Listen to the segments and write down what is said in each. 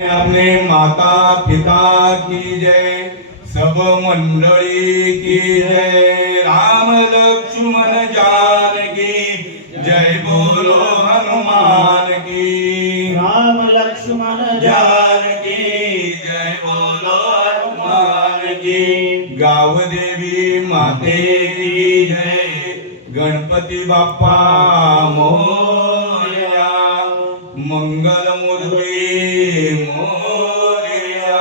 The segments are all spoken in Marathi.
अपने माता पिता की जय, सब मंडली की जय। राम लक्ष्मण जानकी जय, बोलो हनुमान की। राम लक्ष्मण जानकी जय, बोलो हनुमान की। गाव देवी माते की जय, गणपती बाप्पा मोरया, मंगल मूर्ती मोरया।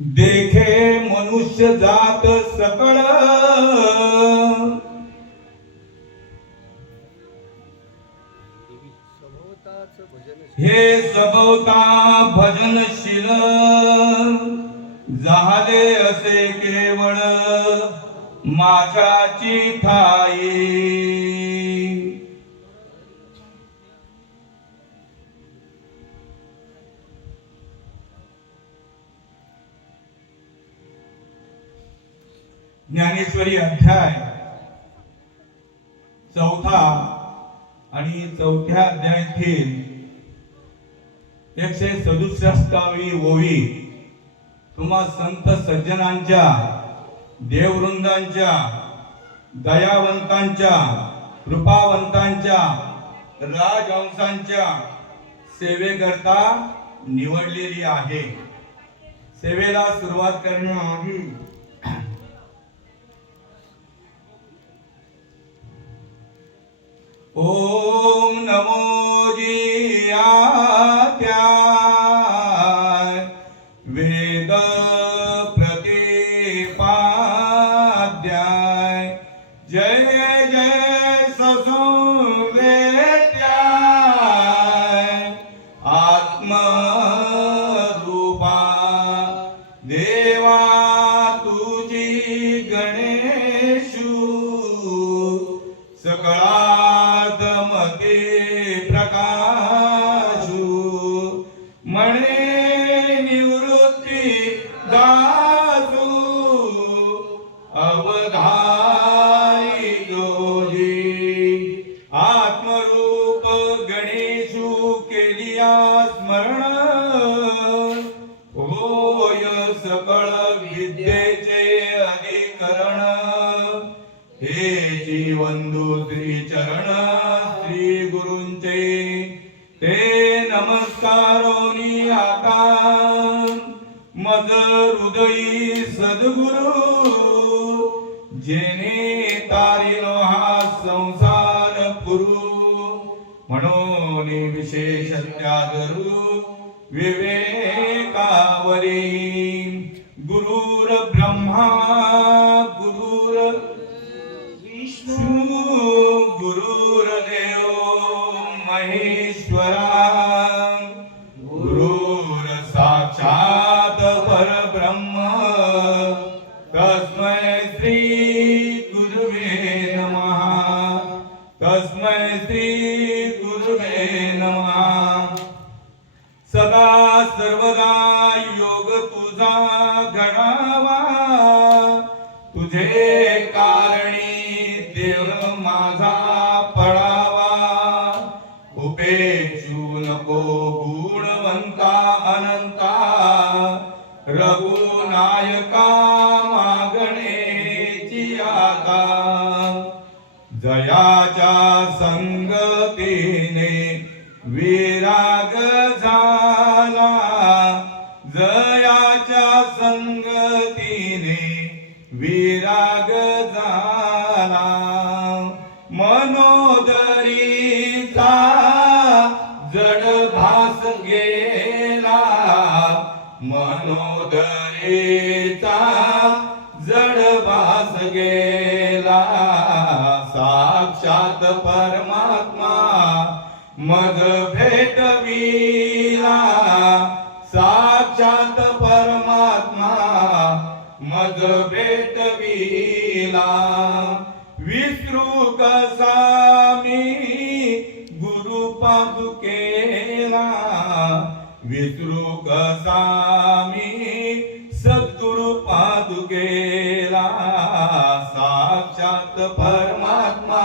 देखे मनुष्य जात सकळ, हे सबवता भजनशील, झाले असे केवळ माझ्याची ठाई। ज्ञानेश्वरी अध्याय 4 आणि 4थ्या अध्यायातील 167वी ओवी तुम्हा संत सज्जनांच्या, देववृंदांच्या, दयावंतांच्या, कृपावंतांच्या, राजहंसांच्या सेवेकरता निवडलेली आहे। सेवेला सुरुवात करण्याआधी ओम नमो जियात्याय, वेद प्रतिपाद्याय, जय जय ससुवेत्याय, आत्मरूपा देवा तुझी गणेशू, सकळा प्रकाशू, मणे निवृत्ती दासू, अवधारी जोजी, आत्मरूप गणेशू केलिया स्मरण, होय सकळ विद्येचे अधिकरण, हे जीवंदू श्री चरण श्री गुरूंचे, ते नमस्कारोनी आता मज हृदयी सद्गुरु, जेने तारिलो हा संसार पुरू, म्हणून विशेष त्यागरू विवेकावरी, गुरुर ब्रह्मा गुरुर विष्णू, गुरुर्देव महेश्वरा, गुरुर साक्षात परब्रह्म, तस्मै श्री गुरुवे नमः, तस्मै श्री गुरुवे नमः। सदा सर्वदा योग तुझा घडावा, तुझे कारणी देव माझा पडावा, उपेक्षू नको गुणवंता अनंता, रघुनायका मागणेची आता, जयाच्या संगतीने विराग झाला, जयाच्या संगतीने विराग झाला, मनोदरीचा जड भास गेला, मनोदरीचा जड भास गेला, साक्षात परमात्मा मज भेटविला, साक्षात परमात्मा मज भेटविला, विसरू कसा मी विसरू कसा मी सद्गुरु पादुकेला साक्षात परमात्मा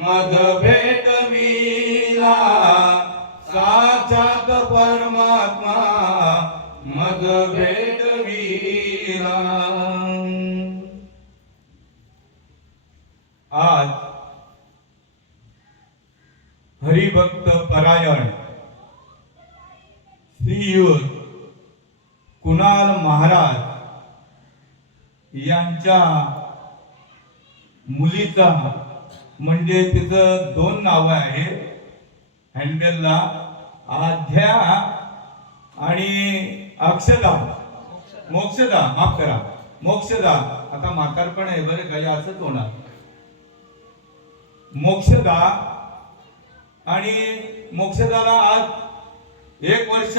मज भेटविला साक्षात परमात्मा मज भेटविला। आज हरिभक्त परायण श्रीयुत कुणाल महाराज यांच्या मुलीचा म्हणजे तिचं 2 नावं आहेत हँडलला, आध्या आणि अक्षदा, मोक्षदा, माफ करा मोक्षदा, आता म्हातारपण आहे बरं काही असंच होणार, मोक्षदा। आणि मोक्षदाला आज 1 वर्ष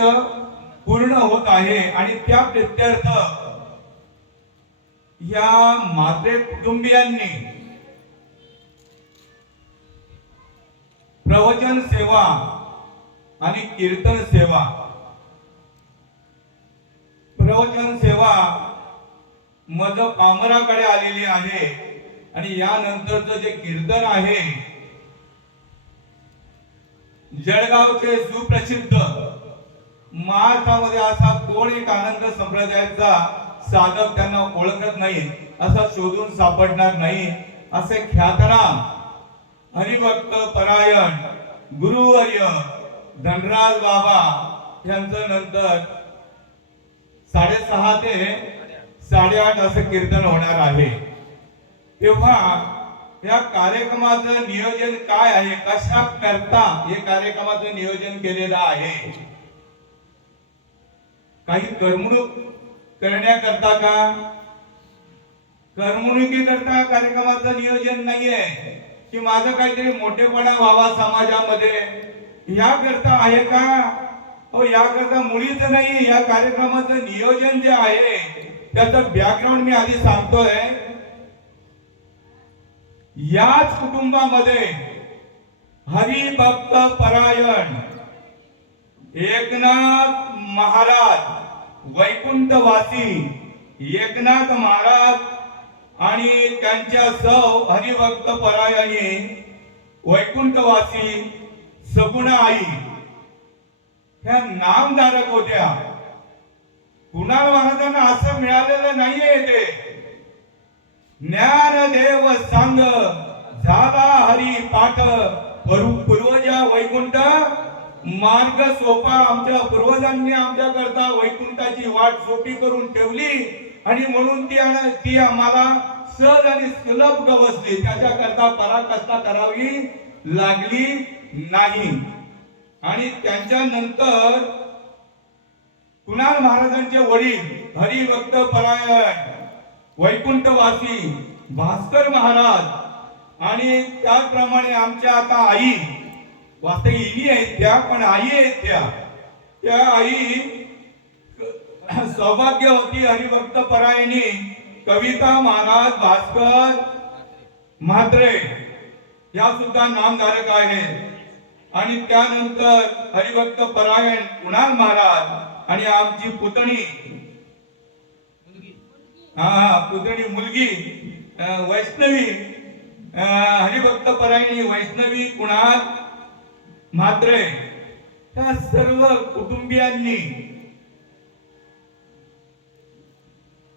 पूर्ण होत आहे आणि त्या प्रित्यर्थ या म्हात्रे कुटुंबियांनी प्रवचन सेवा आणि कीर्तन सेवा, प्रवचन सेवा मज पामराकडे आलेली आहे आणि यानंतरचं जे कीर्तन आहे जळगावचे सुप्रसिद्ध महाराष्ट्रामध्ये असा कोण एक आनंद संप्रदायाचा साधक त्यांना ओळखत नाही, असा शोधून सापडणार नाही, असे ख्यातनाम हरिभक्त परायण गुरुवर्य धनराज बाबा यांचं नंतर 6:30 ते 8:30 असं कीर्तन होणार आहे। तेव्हा या कार्यक्रमाचं नियोजन काय आहे, कशा करता हे कार्यक्रमाचं नियोजन केलेलं आहे? काही करमणूक करण्याकरता का, करमणुकी करता कार्यक्रमाचं नियोजन नाहीये की माझं काहीतरी मोठेपणा व्हावा समाजामध्ये, याकरता आहे का? हो, याकरता मुळीच नाही। या कार्यक्रमाचं नियोजन जे आहे त्याचं बॅकग्राऊंड मी आधी सांगतोय। याच कुटुंबामध्ये हरिभक्त परायण एकनाथ महाराज वैकुंठवासी एकनाथ महाराज आणि त्यांच्या सौ हरिभक्त परायणी वैकुंठवासी सगुणा आई ह्या नामधारक होत्या। कुणाल महाराजांना असं मिळालेलं नाहीये ते ज्ञानदेव सांग झाला हरी पाठ पूर्वजा वैकुंठ मार्ग सोपा। आमच्या पूर्वजांनी आमच्या करता वैकुंठाची वाट सोपी करून ठेवली आणि म्हणून ती आम्हाला सहज आणि सुलभ गवसली, त्याच्या करता पराकाष्ठा करावी लागली नाही। आणि त्यांच्या नंतर कुणाल महाराजांचे वडील हरिभक्त परायण वैकुंठवासी भास्कर महाराज आणि त्याप्रमाणे आमच्या आता आई वास्तव इनी आहेत त्या, पण आई आहेत त्या आई सौभाग्यवती हरिभक्त परायणी कविता महाराज भास्कर म्हात्रे या सुद्धा नामधारक आहेत। आणि त्यानंतर हरिभक्त परायण कुणाल महाराज आणि आमची पुतणी पुतणी मुलगी वैष्णवी हरिभक्त परायणी वैष्णवी कुणाल म्हात्रे त्या सर्व कुटुंबियांनी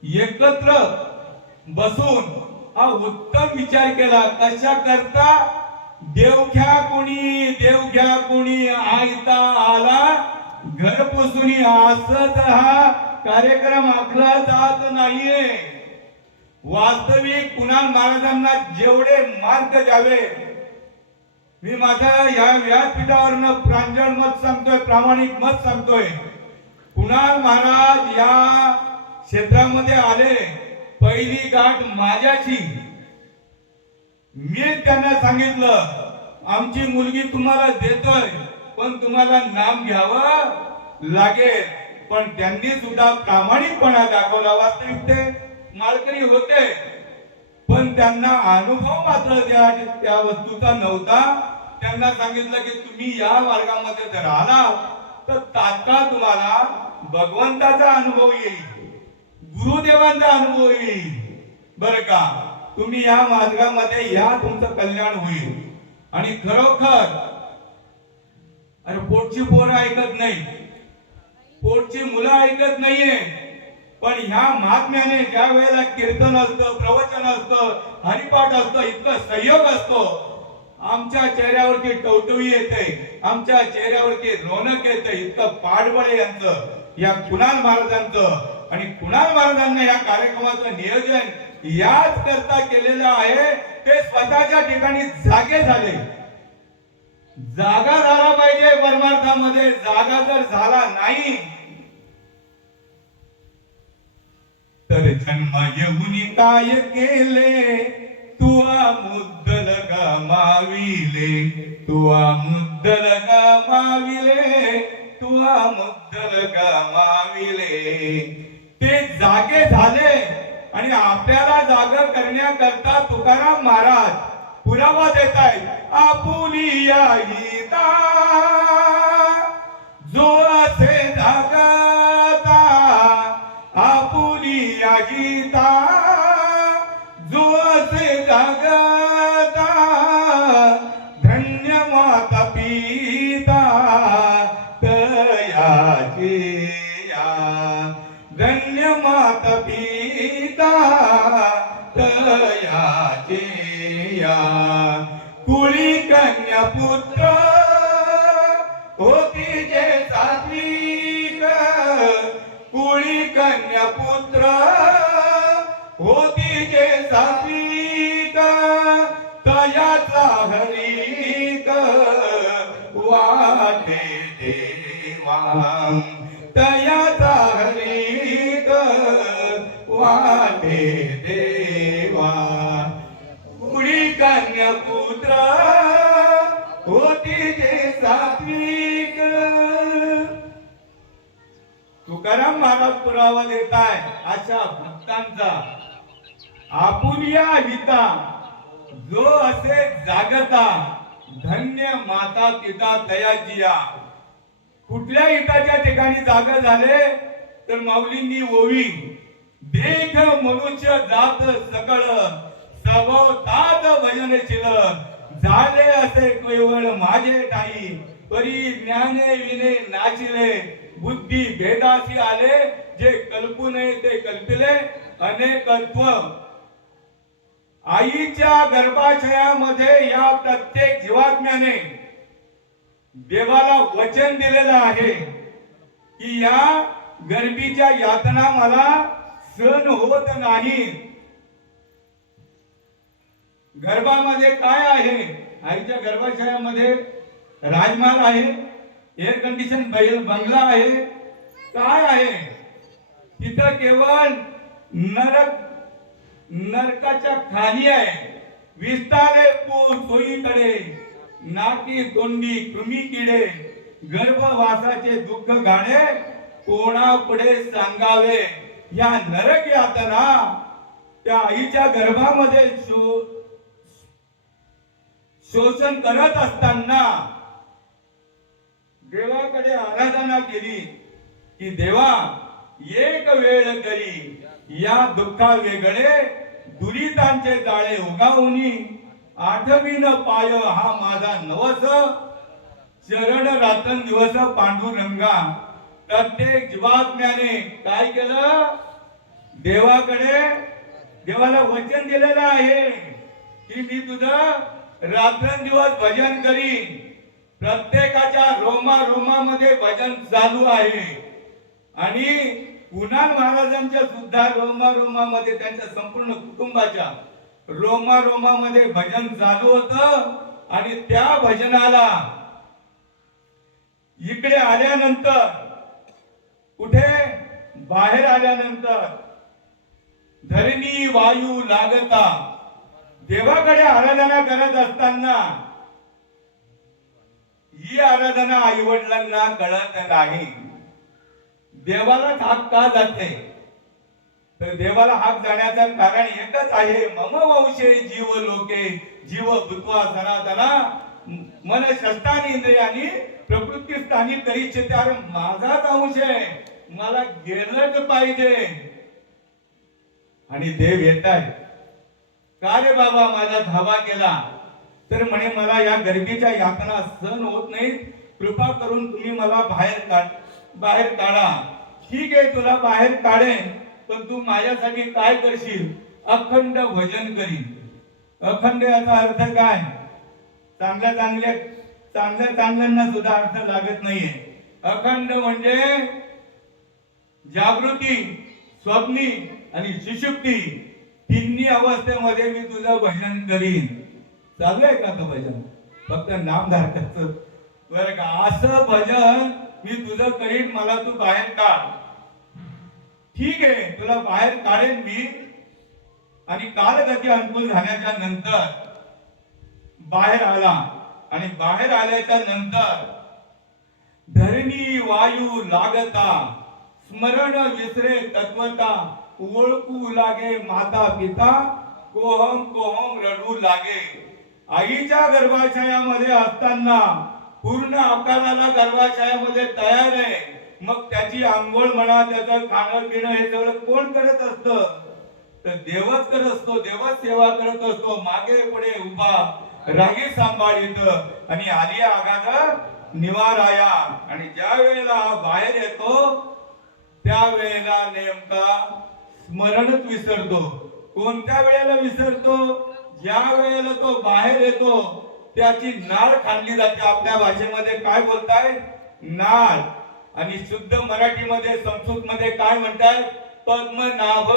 एकत्र बसून हा उत्तम विचार केला। कशा करता देव घ्या कोणी आयता आला घर पुसून, असंच हा कार्यक्रम आखला जात नाहीये। वास्तविक कुणाल महाराजांना जेवढे मार्ग द्यावे, मी माझ्या या व्यासपीठावरनं प्रांजळ मत सांगतोय, प्रामाणिक मत सांगतोय, कुणाल महाराज या क्षेत्रामध्ये आले पहिली गाठ माझ्याशी। मी त्यांना सांगितलं आमची मुलगी तुम्हाला देतोय पण तुम्हाला नाम घ्यावं लागेल, पण त्यांनी सुद्धा प्रामाणिकपणा दाखवला। वास्तविक ते माळकरी होते पण त्यांना अनुभव मात्र त्या वस्तूचा नव्हता। त्यांना सांगितलं की तुम्ही या मार्गामध्ये जर आला तर तात्काळ तुम्हाला भगवंताचा अनुभव येईल, गुरुदेवांचा अनुभव येईल बर का. तुम्ही या मार्गामध्ये या, तुमचं कल्याण होईल. आणि खरोखर अरे पोटची पोरं ऐकत नाही, पोटची मुलं ऐकत नाहीये, पण ह्या महात्म्याने ज्या वेळेला कीर्तन असतं, प्रवचन असतं, हरिपाठ असतं, इतकं सहयोग असतो, आमच्या चेहऱ्यावरती टवटवी येते, आमच्या चेहऱ्यावरती रोनक येते. इतकं पाठबळ आहे यांचं, या कुणाल महाराजांचं. आणि कुणाल महाराजांना या कार्यक्रमाचं नियोजन याच करता केलेलं आहे. ते स्वतःच्या ठिकाणी जागे झाले. जागा झाला पाहिजे परमार्थामध्ये. जागा जर झाला नाही तर जन्म येऊन काय केले, तुआ मुद्दल गमाविले, तुआ मुद्दल गमाविले, तुआ मुद्दल गमाविले. ते जागे झाले आणि आपल्याला जागा करण्याकरता तुकाराम महाराज पुरावा देत आहेत. आपुलिया गीता जो असे जागता, आपुलिया गीता जो असे जागता, धन्य माता पिता तयाचे या, धन्य माता पिता तयाचे या. कुळी कन्या पुत्र होती जे सात्विक, कुळी कन्या पुत्र होती जे सात्विक, तयाचा हरिक वाटे देवा, तयाचा हरिक वाटे देवा. कुळी कन्या पुत्र होती जे सात्विक. तुकाराम महाराज पुरावा देताय अशा भक्तांचा. आपुलिया हिता जो असे जागता, धन्य माता पिता तयाजिया. कुठल्या हिताच्या ठिकाणी जागा झाले तर माऊलींनी ओवी, देख मनुष्य जात सकळ, स्वभावतात भजन चिल, झाले असे केवळ माझे ठाई, परी ज्ञाने विने नाचिले, बुद्धी भेदासी आले, जे कल्पू नये ते कल्पिले अनेकत्व. आईच्या गर्भाशयामध्ये या प्रत्येक जीवात्म्याने देवाला वचन दिलेलं आहे की या गर्भीच्या यातना मला सहन होत नाही. गर्भामध्ये काय आहे? आईच्या गर्भाशयामध्ये राजमहाल आहे, एअर कंडिशन बंगला आहे. काय आहे तिथं? केवळ नरकाच्या खाली आहे. विस्तारे सोयीकडे, नाकी तोंडी कृमी किडे, गर्भवासाचे दुःख गाणे कोणापुढे सांगावे. या नरक यातना त्या आईच्या गर्भामध्ये शोषण करत असताना देवाकडे आराधना केली की देवा एक वेळ करी या दुःखा वेगळे, दुरितांचे जाळे उगावूनी, आठवीन पाय हा माझा नवस, चरण रातन दिवस पांडुरंगा. प्रत्येक जीवात्म्याने काय केलं? देवाला वचन दिलेलं आहे की मी तुझं रात्रंदिवस भजन करीन. प्रत्येकाच्या रोमामध्ये भजन चालू आहे. आणि कुणाल महाराजांच्या सुद्धा रोमामध्ये, त्यांच्या संपूर्ण कुटुंबाच्या रोमामध्ये भजन चालू होतं. आणि त्या भजनाला इकडे आल्यानंतर, कुठे बाहेर आल्यानंतर धरणी वायू लागता, देवाकडे आराधना करत असताना ही आराधना आई वडिलांना कळत नाही. देवाला हाक का जाते? तर देवाला हाक जाण्याचं कारण एकच आहे, मम वंशे जीव लोके जीव भूत्वा सनातना मन शस्त्रानी इंद्रियानी प्रकृती स्थानी करीचे त्यावर माझाच अंश आहे, मला गेलंच पाहिजे. आणि देव येत आहे, का रे बाबा माझा धावा केला? तर म्हणे मला या गर्दीच्या यातना सहन होत नाहीत, कृपा करून तुम्ही मला बाहेर काढा. ठीक आहे, तुला बाहेर काढेन, पण तू माझ्यासाठी काय करशील? अखंड भजन करीन. अखंड याचा अर्थ काय? चांगल्यांना सुद्धा अर्थ लागत नाहीये. अखंड म्हणजे जागृती, स्वप्नी आणि सुषुप्ती तिन्ही अवस्थेमध्ये मी तुझं भजन करीन. चालू आहे का तो भजन? फक्त नामधारकाचं बरं का? असं भजन मी तुझं करीन, मला तू बाहेर काढ. ठीक आहे, तुला बाहेर काढेन मी. आणि कालगती अनुकूल झाल्याच्या नंतर बाहेर आला. आणि बाहेर आल्याच्या नंतर धरणी वायू लागता, स्मरण विसरे तत्वता, ओळखू लागे माता पिता, कोहम कोहम रडू लागे. आईच्या गर्भाशयामध्ये असताना पूर्ण आकाराला गर्भाशयामध्ये तयार आहे, मग त्याची आंघोळ म्हणा, त्याचं खाणं पिणं हे सगळं कोण करत असतं? तर देवच करत असतो. देवच सेवा करत असतो. मागे पुढे उभा राही सांभाळीत आणि आलिया आगाद निवाराया. आणि ज्या वेळेला बाहेर येतो त्या वेळेला नेमका स्मरणच विसरतो. कोणत्या वेळेला विसरतो? ज्या वेळेला तो बाहेर येतो त्याची नाळ खाल्ली जाते. आपल्या भाषेमध्ये काय बोलताय? नाळ. आणि शुद्ध मराठीमध्ये, संस्कृत मध्ये काय म्हणताय? पद्मनाभ.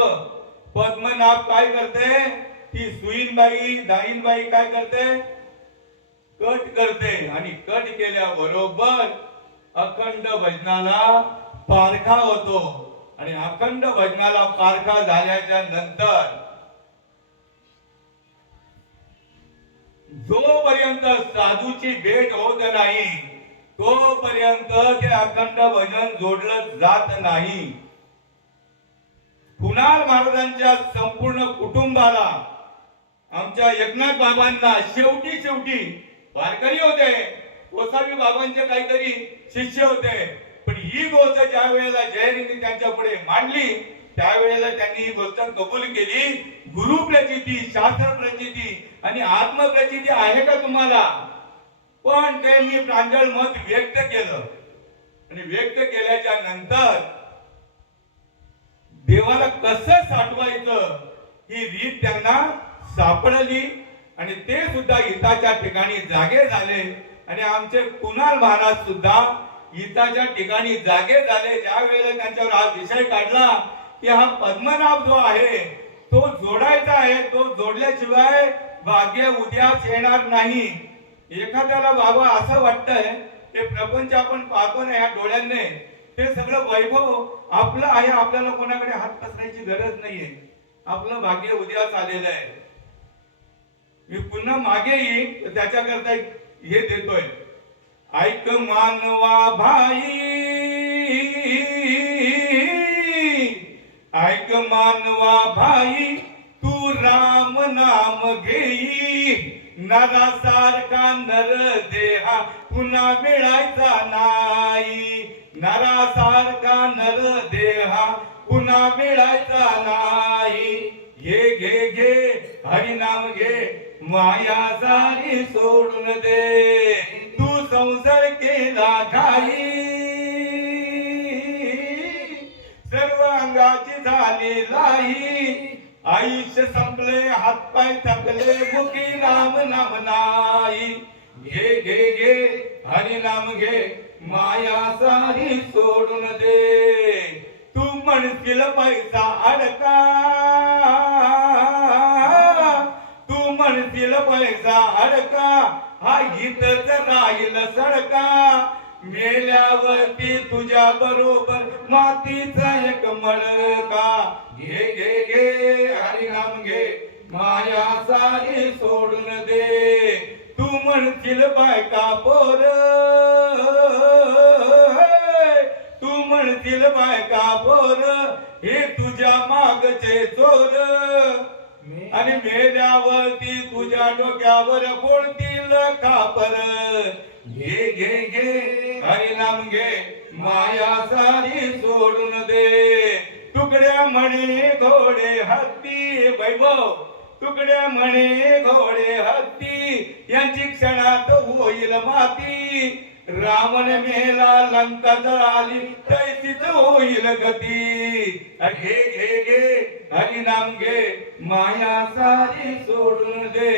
पद्मनाभ काय करते? ती सुईनबाई, दाईनबाई काय करते? कट करते. आणि कट केल्याबरोबर अखंड भजनाला पारखा होतो. आणि अखंड भजनाला पारखा झाल्याच्या नंतर जोपर्यंत साधूची भेट होत नाही तोपर्यंत ते अखंड भजन जोडलं जात नाही. कुणाल महाराजांच्या संपूर्ण कुटुंबाला, आमच्या एकनाथ बाबांना शेवटी वारकरी होते, गोसावी बाबांचे काहीतरी शिष्य होते. पण ही गोष्ट ज्या वेळेला जयंती त्यांच्या पुढे मांडली त्यावेळेला त्यांनी ही गोष्ट कबूल केली. गुरु प्रचिती, शास्त्र प्रचिती आणि आत्म प्रचिती आहे का तुम्हाला? पण त्यांनी प्रांजळ मत व्यक्त केलं. आणि व्यक्त केल्याच्या नंतर देवाला कसं साठवायचं ही रीत त्यांना सापडली. आणि ते सुद्धा हिताच्या ठिकाणी जागे झाले. आणि आमचे कुणाल महाराज सुद्धा हिताच्या ठिकाणी जागे झाले. ज्या वेळेला त्यांच्यावर हा विषय काढला की हा पद्मनाभ जो आहे तो जोडायचा आहे, तो जोडल्याशिवाय भाग्य उद्यास येणार नाही. एखाद्याला बाबा असं वाटतंय ते प्रपंच आपण पाहतो ना या डोळ्यांनी, ते सगळं वैभव आपलं आहे, आपल्याला कोणाकडे हात पसरायची गरज नाहीये. आपलं भाग्य उद्यास आलेलं आहे. मी पुन्हा मागे येईन त्याच्याकरता हे देतोय. ऐक मानवा भाई, ऐक मानवा भाई, तू राम नाम घेई, नरासारखा नर देहा पुन्हा मिळायचा नाही. नरासारखा नर देहा पुन्हा मिळायचा नाही. घे घे घे हरिनाम घे, माया सारी सोडून दे, तू संसार केला घाई. सर्व अंगाची झाली लाई, आयुष्य संपले, हातपाय थकले, मुखी राम नाम नाही. घे घे घे हरिनाम घे, माया सारी सोडून दे. तू म्हणशील पैसा अडका, तू म्हणशील पैसा अडका, हा हितच राहील सडका. मेल्यावरती तुझ्या बरोबर मातीचा एक मडका. घे घे घे हरिनाम घे, माया सारी सोडून दे. तू म्हणशील बायका पोर, तू म्हणशील बायका पोर, हे तुझ्या मागचे चोर. आणि मेल्यावरती तुझ्या तुझ्या डोक्यावर फोडतील खापर. घे घे घे हरिनाम घे माया सारी सोडून दे. तुकड्या म्हणे घोडे हत्ती वैभव, तुकड्या म्हणे घोडे हत्ती यांची क्षणात होईल माती. रावण मेला लंका जळाली तैसीच होईल गती. घे घे घे हरिनाम घे माया सारी सोडून दे.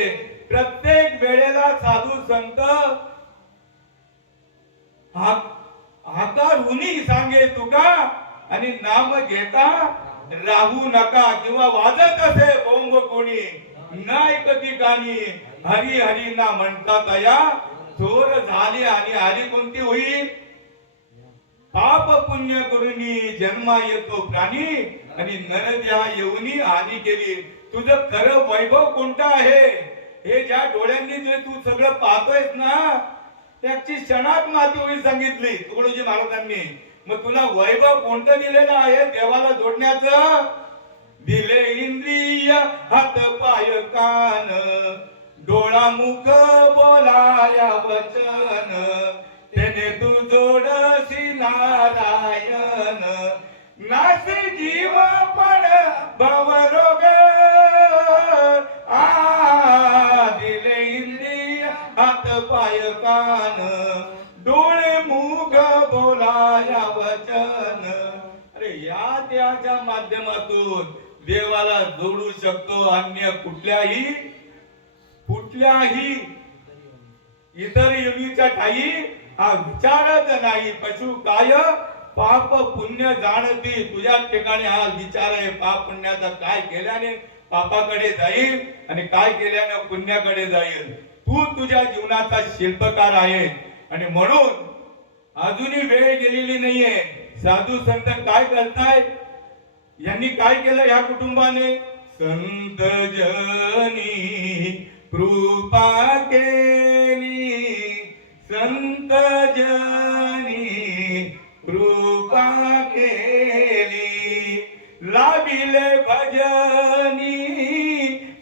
प्रत्येक वेळेला साधू संत हाकारुनी सांगे तुका आणि नाम घेता राहू नका. किंवा वाजत असे बोंब कोणी नाही कधी गाणी. हरी हरी ना म्हणता तया थोर झाली आणि आली कोणती होईल. पाप पुण्य करुनी जन्मा येतो प्राणी आणि नरद्या येऊनी हानी केली. तुझं खरं वैभव कोणतं आहे हे ज्या डोळ्यांनी जे तू सगळं पाहतोयस ना त्याची क्षणात माती होईल सांगितली तुकडोजी महाराजांनी. मग तुला वैभव कोणतं दिलेलं आहे देवाला जोडण्याचं. दिले इंद्रिय हात पाय कान डोळा मुख बोलाया वचन. त्याने तू जोडसी नारायण. नासी जीव पण भवरोग. दिले इंद्रिय हात पाय कान डोळे मुख बोलाया वचन. अरे या त्याच्या माध्यमातून देवाला जोडू शकतो. अन्य कुठल्याही इतर योनीच्या ठाई हा विचारच नाही. पशु काय पाप पुण्य जाणती. तुझ्या ठिकाणी हा विचार आहे पाप पुण्याचा. काय केल्याने पापाकडे जाईल आणि काय केल्याने पुण्याकडे जाईल. तू तुझ्या जीवनाचा शिल्पकार आहे आणि म्हणून अजूनही वेळ गेलेली नाहीये. साधू संत काय करतायत. यांनी काय केलं या कुटुंबाने. संत जनी कृपा केली. संत जनी कृपा केली. लाविले भजनी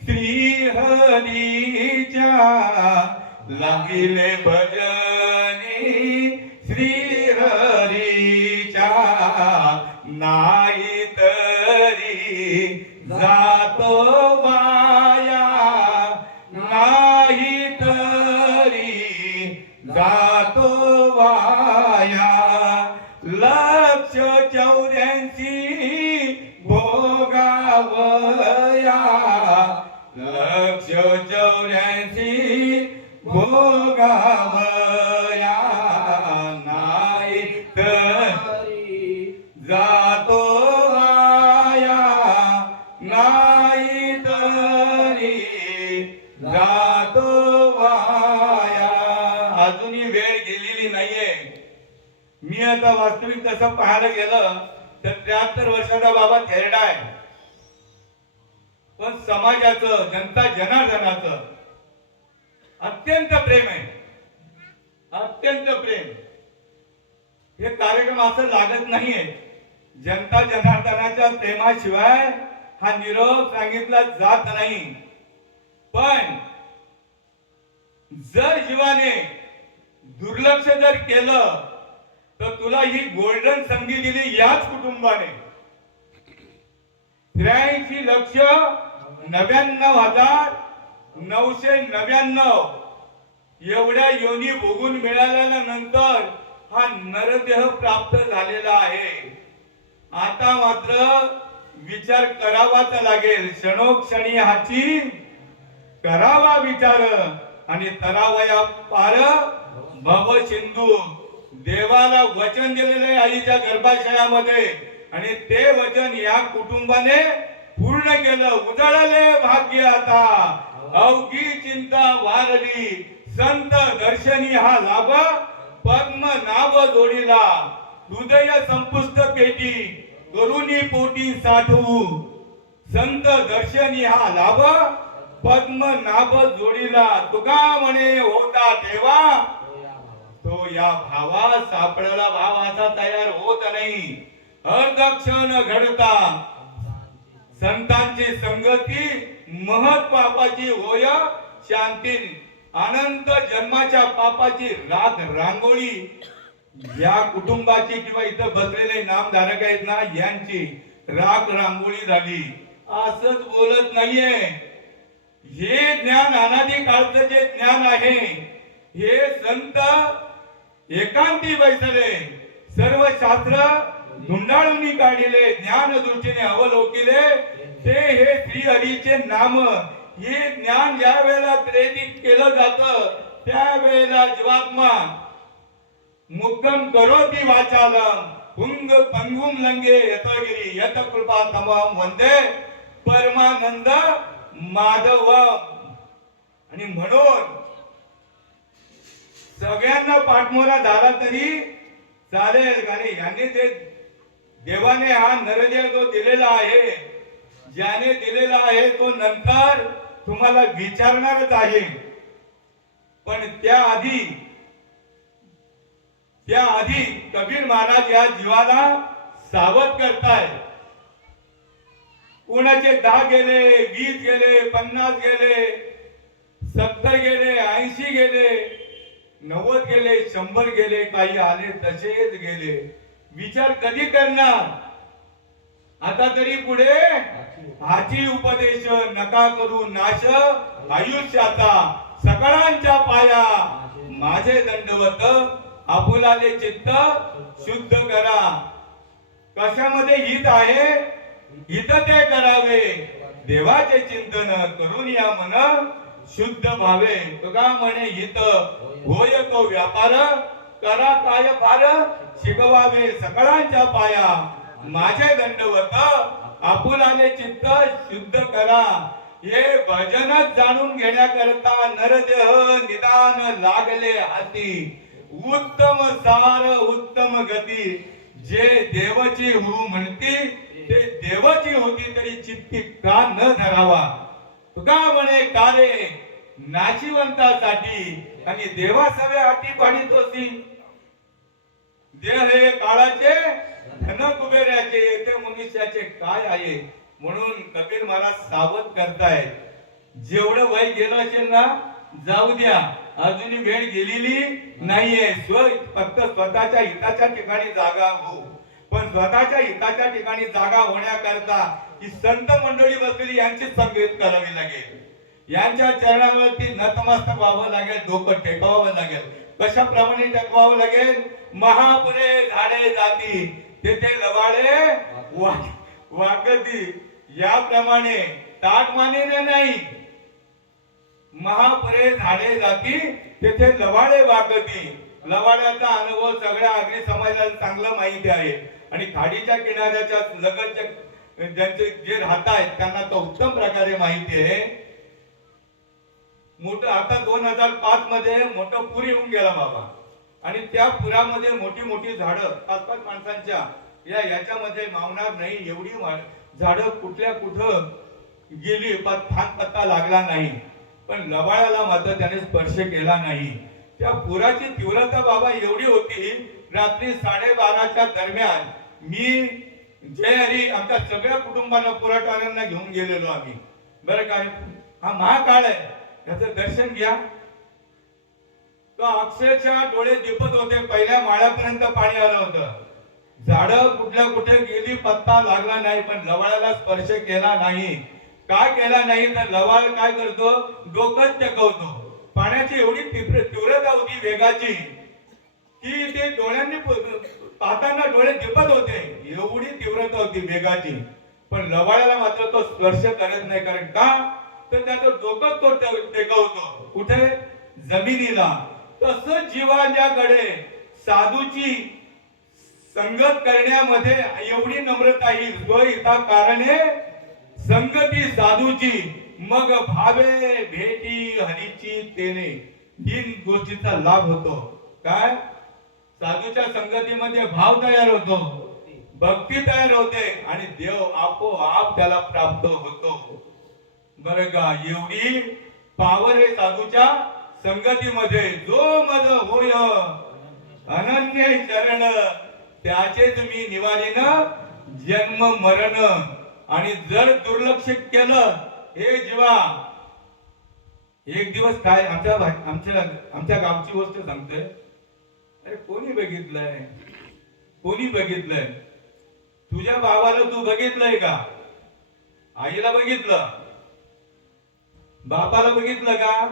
श्री हरीच्या. लाविले भजनी श्री हरीच्या. नाही तरी जातो वाया. नाही तरी जातो वाया. लक्ष 84 भोगावया. लक्ष 84 भोगावया. नाही तरी जातो वाया. नाही तरी जातो वाया. अजूनही वेळ गेलेली नाहीये. मी आता वास्तविक तसं पाहायला गेलं तर 73 वर्षाचा बाबा थेरडा आहे. पण समाजाचं जनता जनार्दनाचं अत्यंत प्रेम आहे. अत्यंत प्रेम. हे कार्यक्रम असं लागत नाहीये. जनता जनार्दनाच्या प्रेमाशिवाय हा निरोप सांगितला जात नाही. पण जर जीवाने दुर्लक्ष जर केलं तर तुला ही गोल्डन संधी दिली याच कुटुंबाने. 83,99,999 एवढ्या योनी भोगून मिळाल्यानंतर हा नरदेह प्राप्त झालेला आहे. आता मात्र विचार करावाच लागेल. क्षणोक्षणी हाची करावा विचार आणि तरावया पार भव सिंधू. देवाला वचन दिलेले आईच्या गर्भाशयामध्ये आणि ते वचन या कुटुंबाने पूर्ण केलं. उजळले भाग्य आता अवघी चिंता वारली. संत दर्शनी हा लाभ पद्म नाव जोडीला. हृदय संपुष्ट पेटी करुणी पोटी साठवू. संत दर्शनी हा लाभ पद्म नाव जोडीला. तुका म्हणे होता ठेवा तो या भावा सापडला. भाव असा तयार होत नाही. अर्धक्षण घडता संतांची संगती महत पापाची होय शांती अनंत जन्माच्या पापाची राख रांगोळी या कुटुंबाची किंवा इथं बसलेले नामधारक आहेत ना यांची राख रांगोळी झाली असंच बोलत नाहीये. हे ज्ञान अनादी काळचं जे ज्ञान आहे हे संत एकांती बैसले सर्व शास्त्र धुंडाळून काढिले ज्ञान दृष्टीने अवलोकिले ते हे श्री हरीचे नाम. हे ज्ञान ज्या वेळेला प्रेरित केलं जातं त्यावेळेला जीवात्मा मुक्कम करोति वाचालम पुंग पंगुम लंगे यतगिरी यत कृपा तमम वंदे परमानंद माधव. आणि म्हणून सगळ्यांना पाठमोरा झाला तरी चालेल. कारण यांनी जे देवाने हा नरदेह जो दिलेला आहे ज्याने दिलेला आहे तो नंतर तुम्हाला विचारणारच आहे. पण त्याआधी कबीर महाराज या जीवाला सावध करताय. कोणाचे 10 गेले 20 गेले 50 गेले 70 गेले 80 गेले 90 गेले 100 गेले काही आले तसेच गेले. विचार कधी करणार. आता तरी पुढे हाची उपदेश नका करू नाश आयुष्याचा सकळांच्या पाया माझे दंडवत आपुलाले चित्त शुद्ध करा. कशामध्ये हित आहे हित ते करावे देवाचे चिंतन करून या मन शुद्ध व्हावे. तुका म्हणे हित होय तो व्यापार करा काय फार शिकवावे सकळांच्या पाया माझे दंडवत आपुलाले चित्त शुद्ध करा. हे भजनच जाणून घेण्याकरता नरदेह निदान लागले हाती उत्तम सार उत्तम गती जे देवाची हो म्हणती ते देवाची होती तरी चित्ती का न धरावा. तुका म्हणे कारे नाशिवंतासाठी आणि देवासवे आटी पाडीत होती. देह हे काळाचे धन कुबेराचे येथे मनुष्याचे काय आहे. म्हणून कबीर महाराज सावध करतायत. जेवढं वय गेलं असेल ना जाऊ द्या अजूनही वेळ गेलेली नाहीये. फक्त स्वतःच्या हिताच्या ठिकाणी जागा हो. पण स्वतःच्या हिताच्या ठिकाणी जागा होण्याकरता ही संत मंडळी बसलेली यांची संगत करावी लागेल. यांच्या चरणावरती नतमस्तक व्हावं लागेल डोकं टेकवावं लागेल. कशाप्रमाणे टेकवावं लागेल. महापुरे झाडे जाती तेथे लवाडे वागती याप्रमाणे ताटमानेने नाही. महापुरे झाडे जाती तेथे लवाडे वागती. लवाड्याचा अनुभव सगळ्या अग्नी समाजाला चांगला माहिती आहे. आणि खाडीच्या किनाऱ्याच्या लगतच्या ज्यांचे जे राहत आहेत त्यांना तो उत्तम प्रकारे माहिती आहे. मोठं आता 2005 मध्ये मोठं पूर येऊन गेला बाबा. आणि त्या पुरामध्ये मोठी मोठी झाडं 5-5 माणसांच्या याच्यामध्ये मावणार नाही एवढी झाडं कुठल्या कुठं गेली फान पत्ता लागला नाही. पण लवाळ्याला मात्र त्याने स्पर्श केला नाही. त्या पुराची तीव्रता बाबा एवढी होती. रात्री 12:30च्या दरम्यान मी जय हरी आमच्या सगळ्या कुटुंबाला पुराठवाड्यांना घेऊन गेलेलो आम्ही. बरं काय हा महाकाळ आहे त्याचं दर्शन घ्या. तो अक्षरशः डोळे दिपत होते. पहिल्या माळ्यापर्यंत पाणी आलं होतं. झाडं कुठल्या कुठे गेली पत्ता लागला नाही. पण लवाळ्याला स्पर्श केला नाही. काय केला नाही तर लवाळ काय करतो डोकंच टेकवतो. पाण्याची एवढी तीव्रता होती वेगाची की ते डोळ्यांनी पाहताना डोळे दिपत होते. एवढी तीव्रता होती वेगाची. पण लवाळ्याला मात्र तो स्पर्श करत नाही. कारण का तर त्याचं डोकं तो टेकवतो कुठे जमिनीला. तसंच जीवाच्याकडे साधूची संगत करण्यामध्ये एवढी नम्रता ही स्वहिता कारणे संगती साधूची मग भावे भेटी हरीची तेने. 3 गोष्टीचा लाभ होतो. काय साधूच्या संगतीमध्ये भाव तयार होतो भक्ती तयार होते आणि देव आपोआप त्याला प्राप्त होतो. बरं का एवढी पावर आहे साधूच्या संगतीमध्ये. जो मज होय अनन्य चरण त्याचे तुम्ही निवारीन जन्म मरण. आणि जर दुर्लक्ष केलं हे जीवा एक दिवस काय आमच्या गावची गोष्ट सांगतोय. अरे कोणी बघितलंय तुझ्या बाबाला तू बघितलंय का? आईला बघितलं, बापाला बघितलं का?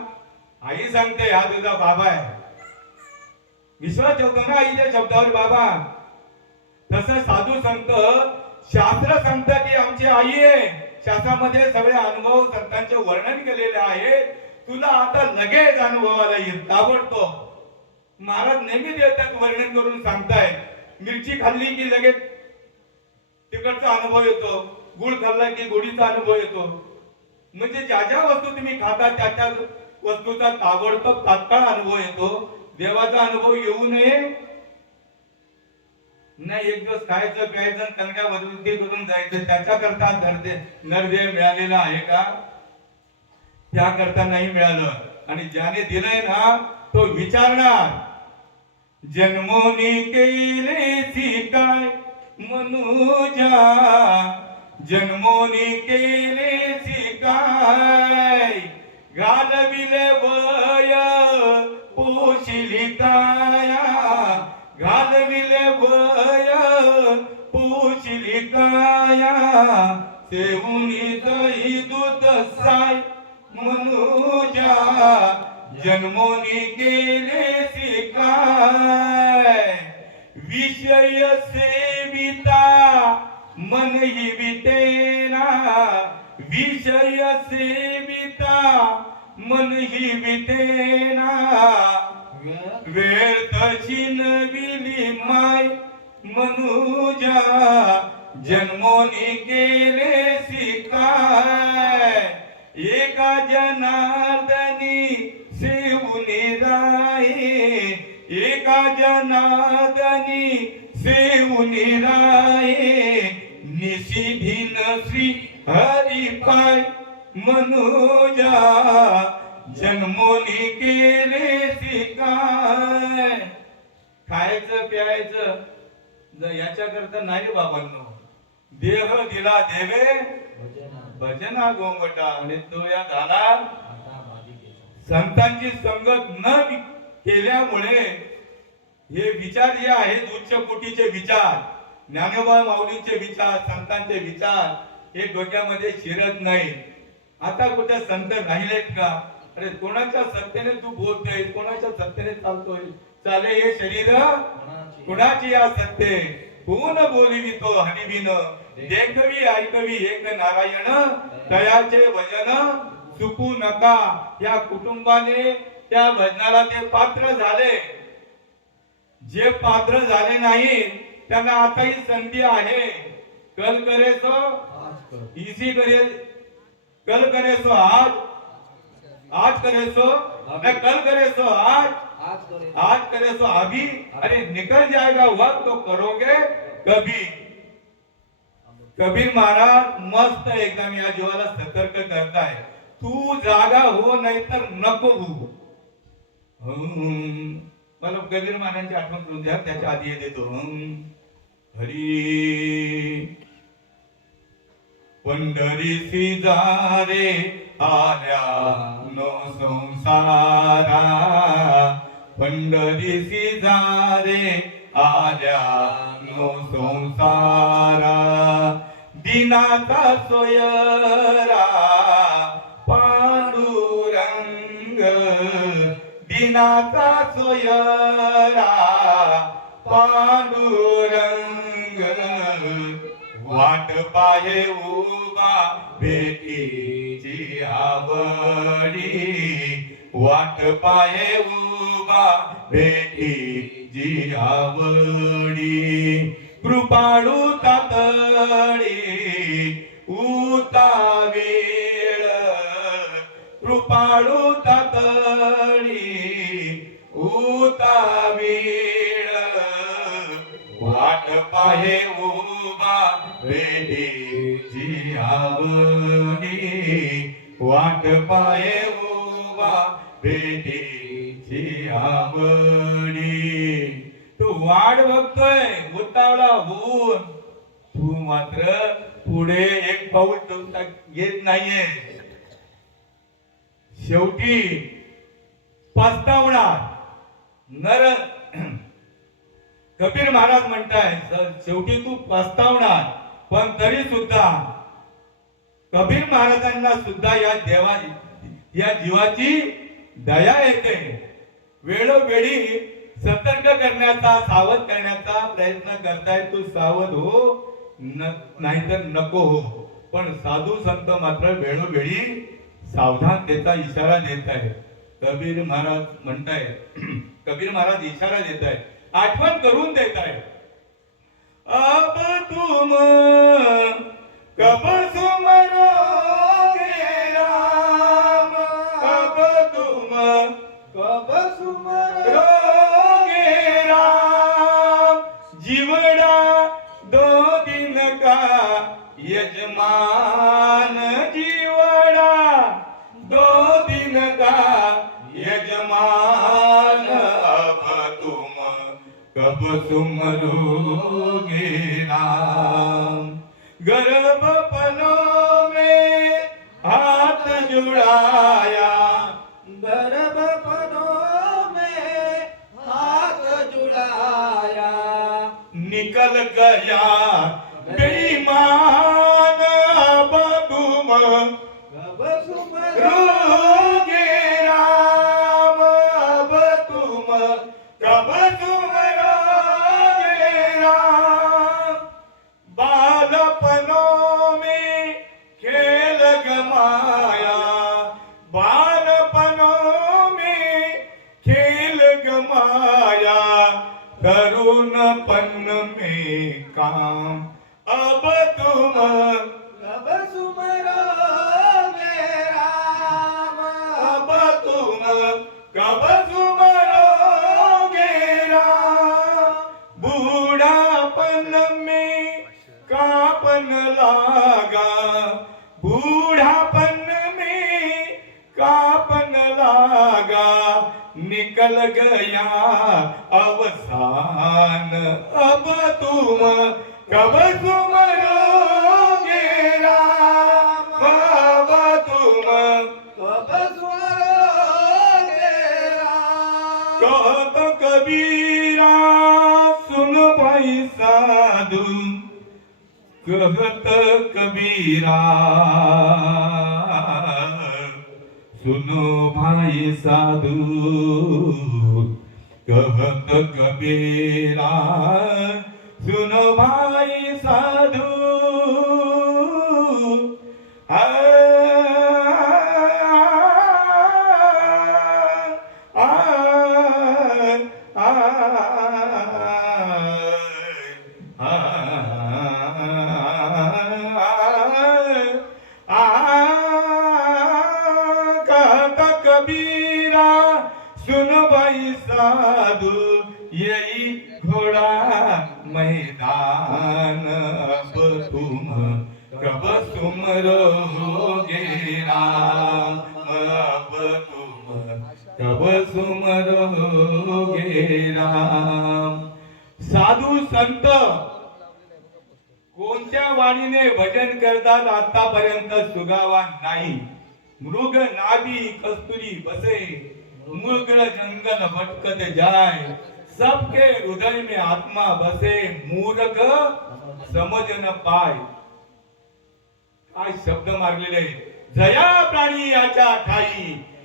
आई सांगते हा तुझा बाबा आहे. विश्वास ठेवतो ना आईच्या शब्दावर बाबा. तसं साधू संत शास्त्र सांगतं की आमची आई आहे. शास्त्रामध्ये सगळे अनुभव संतांचे वर्णन केलेले आहे. तुला आता लगेच अनुभवाला येईल ताबडतोब. महाराज नेहमी देतात वर्णन करून सांगताय. मिरची खाल्ली की लगेच तिकडचा अनुभव येतो, गुळ खाल्ला की गोडीचा अनुभव येतो. म्हणजे ज्या ज्या वस्तू तुम्ही खाता त्या त्या वस्तूचा ताबडतोब तात्काळ अनुभव येतो. देवाचा अनुभव येऊ नये नाही. एक दिवस खायचं प्यायचं कणक्या वृद्धी करून जायचं त्याच्याकरता नरदेव मिळालेला आहे का? त्याकरता नाही मिळालं. आणि ज्याने दिलंय ना तो विचारणार, जन्मोनी केले काय मनुजा, जन्मोनी केले काय, घालविले वय पोशिली काया, घालविले वय पोशिली काया, सेवुनी दही दूध साय मनुजा, जन्मोनी केले काय, विषय सेविता मन ही वितेना, विषय सेविता मन ही वितेना, व्यर्थ छिनविली माय मनुजा, जन्मोनी केले काय, एका जनार्दनी सेवुनी राये, एका जनार्दनी सेवुनी राये, निशिधीन श्री हरी पाय मनुजा, जन्मोनी केले काय. खायचं प्यायचं याच्याकरता नाही बाबांनो. देह दिला देवे भजना गोंगटा, आणि तो या झाला संतांची संगत न केल्यामुळे हे विचार जे आहेत उच्च कोटीचे विचार, ज्ञानोबा माऊलींचे विचार, संतांचे विचार हे डोक्यामध्ये शिरत नाही. आता कुठे संत राहिलेत का? अरे कोणाच्या सत्तेने तू बोलतोय, कोणाच्या सत्तेने चालतोय? चाले हे शरीर कुणाची या सत्ते, कोण बोलिवितो हरिविन, देखवी ऐकवी एक नारायण, तयाचे भजन चुकू नका. या कुटुंबाने त्या भजनाला ते पात्र झाले. जे पात्र झाले नाही त्यांना आताही संधी आहे. कल करे सो इसी करे, कल करे सो आज, आज करे सो कल करे सो आज, आज करे सो अभी. अरे निकल जाएगा वक्त तो करोगे कभी. कबीर महाराज मस्त एकदम या जीवाला सतर्क करताय. तू जागा हो नाही तर नको हो. मला कबीर महाराजांची आठवण करून द्या. त्याच्या आधी देतो हरी पंढरीसी जारे आल्या नो संसारा, पंढरीसी जारे आल्या नो संसारा, दिनाचा सोयरा पांडुरंग, दिनाचा सोयरा पांडुरंग, वाट पाहे उभा भेटीची आवडी, वाट पाहे उभा भेटीची आवडी, कृपाळू तातडी उतावेळ, कृपाळू तातडी उतावेळ, वाट पाहे उभा भेटीची आवडी, वाट पाहे उभा भेटीची आवडी. तू वाट बघतोय उतावळा होऊन, तू मात्र पुढे एक पाऊल घेत नाहीये. शेवटी पस्तावणार नर कबीर महाराज म्हणताय शेवटी तू पस्तावणार, पण तरी सुद्धा कबीर महाराजांना सुद्धा या जीवाची दया येते. वेळोवेळी सतर्क करण्याचा, सावध करण्याचा प्रयत्न करताय. तू सावध हो, नाहीतर नको हो. पण साधू संत मात्र वेळोवेळी सावधानतेचा इशारा देत आहे. कबीर महाराज म्हणताय, कबीर महाराज इशारा देत आहे, आठवण करून देत आहे. अब तुम कब सुमरोगे राम, अब तुम कब सुमरोगे राम, जीवड़ा 2 दिन का यजमान, जीवड़ा 2 दिन का यजमान, अब तुम कब सुमरोगे राम, गर्भपनों में हाथ जुड़ाया, गर्भपनों में हाथ जुड़ाया, निकल गया बेईमान, अब तुम कब सुमरोगे राम, अब तुम कब सुमरोगे राम, बालपनों में खेल गमाया, बालपनों में खेल गमाया, तरुणपन में काम, अब तुम कब सुमरोगे राम, अब तुम कब सुमरोगे राम, बूढ़ापन में कापन लागा, बूढ़ापन में कापन लागा, निकल गया अवसान, अब तुम कब सुमरोगे राम, अब तुम कब सुमरोगे राम, कहत कबीरा सुन भाई साधु, कहत कबीरा सुनो भाई साधु, कहत कबीरा सुनो भाई साधु, कबीरा सुन भाई साधु, यही घोड़ा मैदान, अब तुम कब सुमरोगे राम, अब तुम कब सुमरोगे राम. साधू संत कोणत्या वाणीने भजन करतात आतापर्यंत सुगावा नाही. मृग नाभी कस्तुरी बसे, मृग जंगल भटकत जाय, सबके हृदय में आत्मा बसे, मूर्ख समज न पाय. काय शब्द मारलेले. जया प्राणी याच्या ठाई,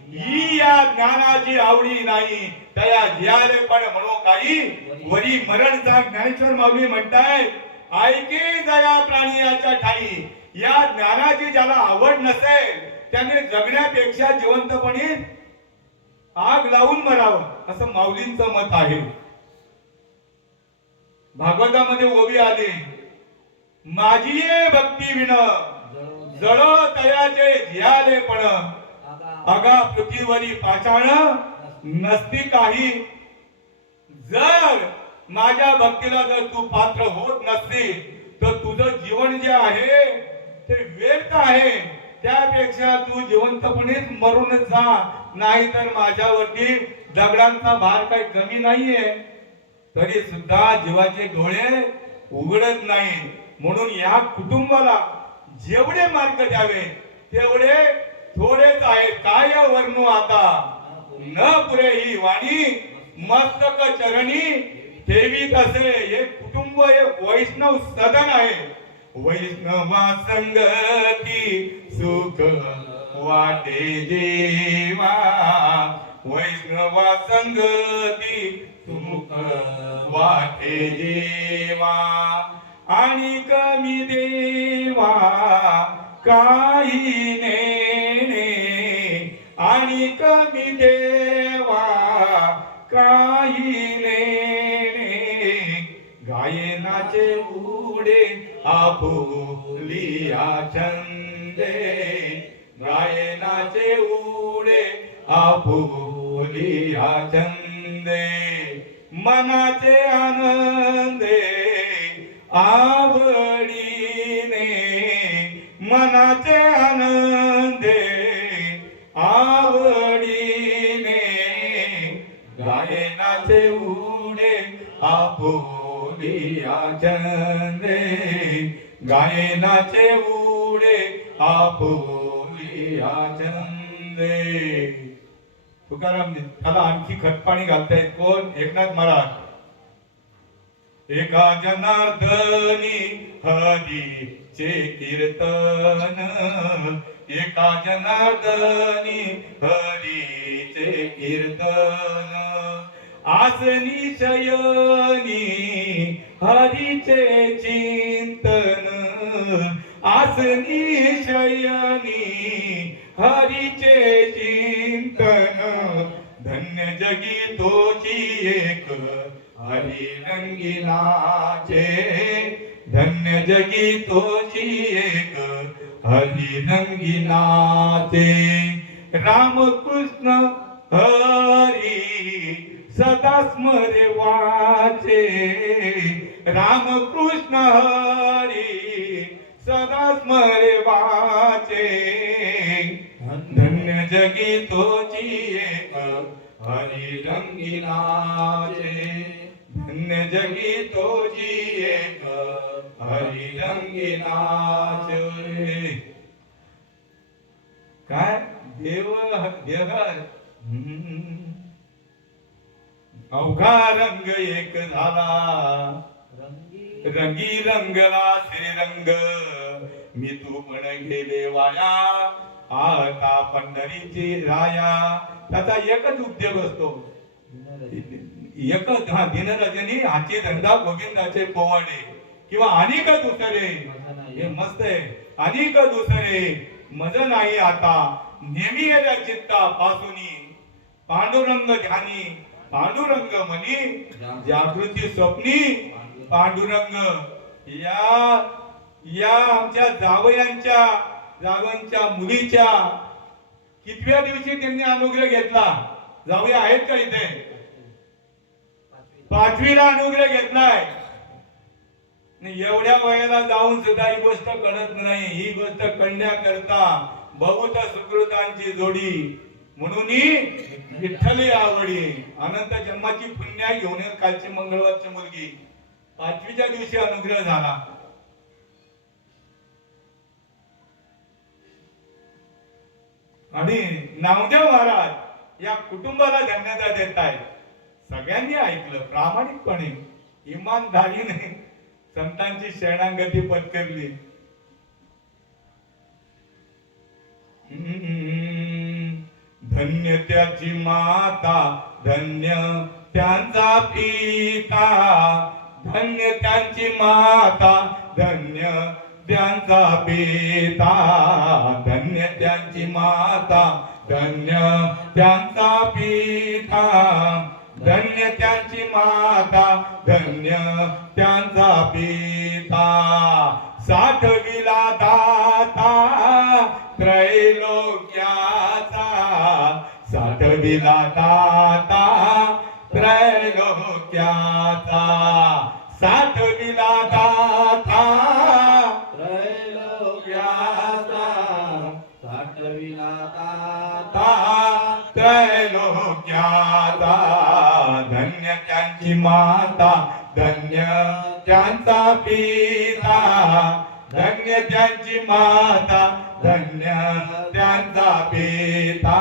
ही या ज्ञानाची आवडी नाही, तया जियाले पण म्हणो काही, वरी मरणचा ज्ञानेश्वर माऊली म्हणताय, ऐके जया प्राणी याच्या ठाई. या ज्ञानाची ज्याला आवड नसेल त्याने जगण्यापेक्षा जिवंतपणे आग लावून मरावं, असं माऊलींचं मत आहे. भागवतामध्ये ओवी आली, माझी भक्ती विण जळ तयाचे जियाले पण, अगा पृथ्वीवरी पाषाण नसती काही. जर माझ्या भक्तीला जर तू पात्र होत नसतील तर तुझं जीवन जे आहे ते व्यर्थ आहे. त्यापेक्षा तू जिवंतपणेच मरून जा, नाहीतर माझ्यावरती दगडांचा भार काही कमी नाहीये. तरी सुद्धा जीवाचे डोळे उघडत नाही. म्हणून या कुटुंबाला जेवढे मार्ग द्यावे तेवढे थोडेच आहे काय वर्णू आता न पुरे ही वाणी मस्तक चरणी ठेवीत असे. हे कुटुंब हे वैष्णव सदन आहे. वैष्णवा संगती सुख वाटे जेवा. वैष्णवा संगती सुख वाटे जेवा. आणि कमी देवा काही नेणे. आणि कमी देवा काही नेणे. गायनाचे उडे आपुलिया छंदे. गायनाचे उडे आपुलिया छंदे. मनाचे आनंदे आवडीने. मनाचे आनंदे आवडीने. गायनाचे उडे आपुलिया छंदे. गायनाचे उडे आपुलिया छंदे. तुकाराम त्याला आणखी खतपाणी घालतायत कोण? एकनाथ महाराज. एका जनार्दनी हरीचे कीर्तन. एका जनार्दनी हरीचे कीर्तन. आसनी शयनी हरीचे चिंतन. आसनी शयनी हरीचे चिंतन. धन्य जगी तोची एक हरी रंगिनाचे. धन्य जगी तोची एक हरी रंगिनाचे. रामकृष्ण हरी सदा स्मरे वाचे. रामकृष्ण हरी सदा स्मरे वाचे. धन्य जगी तोची एक हरी रंगिनाचे. धन्य जगी तोची एक हरी रंगिनाचे. काय देव देहर अवघा रंग एक झाला. रंगी रंगला श्रीरंग. मी तू पण गेले वाया आता पंढरीची राया. त्याचा एकच उद्योग असतो. एकच हा दिनरजनी हाची धंदा गोविंदाचे पोवाडे किंवा अनेक दुसरे. हे मस्त आहे. अनेक दुसरे मज नाही आता. नेहमी येत्या चित्ता पासूनी. पांडुरंग ध्यानी पांडुरंग मनी. जागृती स्वप्नी पांडुरंग. या आमच्या जावयांच्या मुलीच्या कितव्या दिवशी त्यांनी अनुग्रह घेतला? जावया आहेत का इथे? 5वीला अनुग्रह घेतलाय. एवढ्या वयाला जाऊन सुद्धा ही गोष्ट कळत नाही. ही गोष्ट कळण्याकरता बहुत सुकृतांची जोडी. म्हणून विठ्ठली आवडी. अनंत जन्माची पुण्य घेऊन कालची मंगळवारची मुलगी 5वीच्या दिवशी अनुग्रह झाला. आणि नामदेव महाराज या कुटुंबाला धन्यता देत आहेत. सगळ्यांनी ऐकलं प्रामाणिकपणे इमानदारीने संतांची शरणागती पत्करली. धन्य त्याची माता धन्य त्यांचा पिता. धन्य त्यांची माता धन्य त्यांचा पिता. धन्य त्यांची माता धन्य त्यांचा पिता. धन्य त्यांची माता धन्य त्यांचा पिता. साठविला दाता त्रैलोक्याचा. साठविला दाता त्रैलोक्याचा. साठविला दाता त्रैलोक्याचा. साठविला दाता त्रैलोक्याचा. धन्य त्यांची माता धन्य त्यांचा पिता. धन्य त्यांची माता धन्य त्यांचा पिता,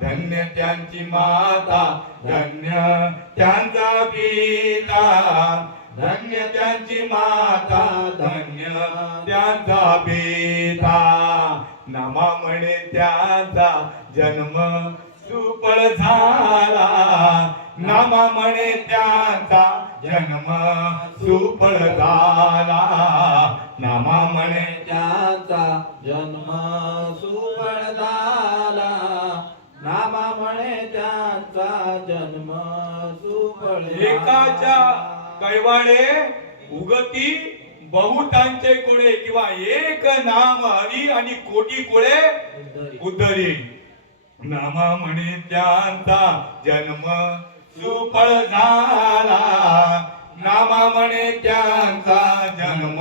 धन्य त्यांची माता, धन्य त्यांचा पिता, धन्य त्यांची माता, धन्य त्यांचा पिता. नामा म्हणे त्यांचा जन्म सुफळ झाला, नामा म्हणे त्यांचा जन्म सुफळ झाला, नामा म्हणे त्यांचा जन्म सुफळ झाला, नामा म्हणे त्यांचा जन्म सुफळ झाला. एकाच्या कैवाडे उगती बहुतांचे कुळे, किंवा एक नाम हरी आणि कोटी कुळे उद्धरी. नामा म्हणे त्यांचा जन्म सुफळ झाला, नामा म्हणे त्यांचा जन्म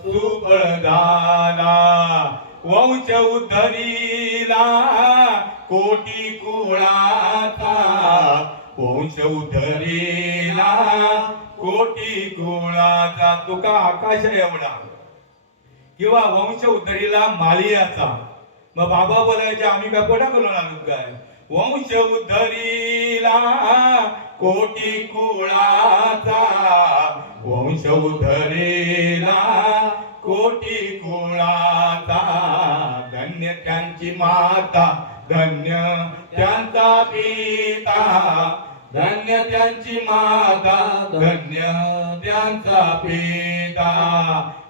सुफळ झाला. वंश उद्धरीला कोटी कुळाचा, वंश उद्धरीला कोटी कुळाचा. तुका आकाश एवढा, किंवा वंश उद्धरीला मालियाचा. मग बाबा बोलायचे आम्ही काय पोटा करून आलो काय. वंश उद्धरीला कोटी कुळाचा, वंश उद्धरीला कोटी कुळाचा. धन्य त्यांची माता, धन्य त्यांचा पिता, धन्य त्यांची माता, धन्य त्यांचा पिता.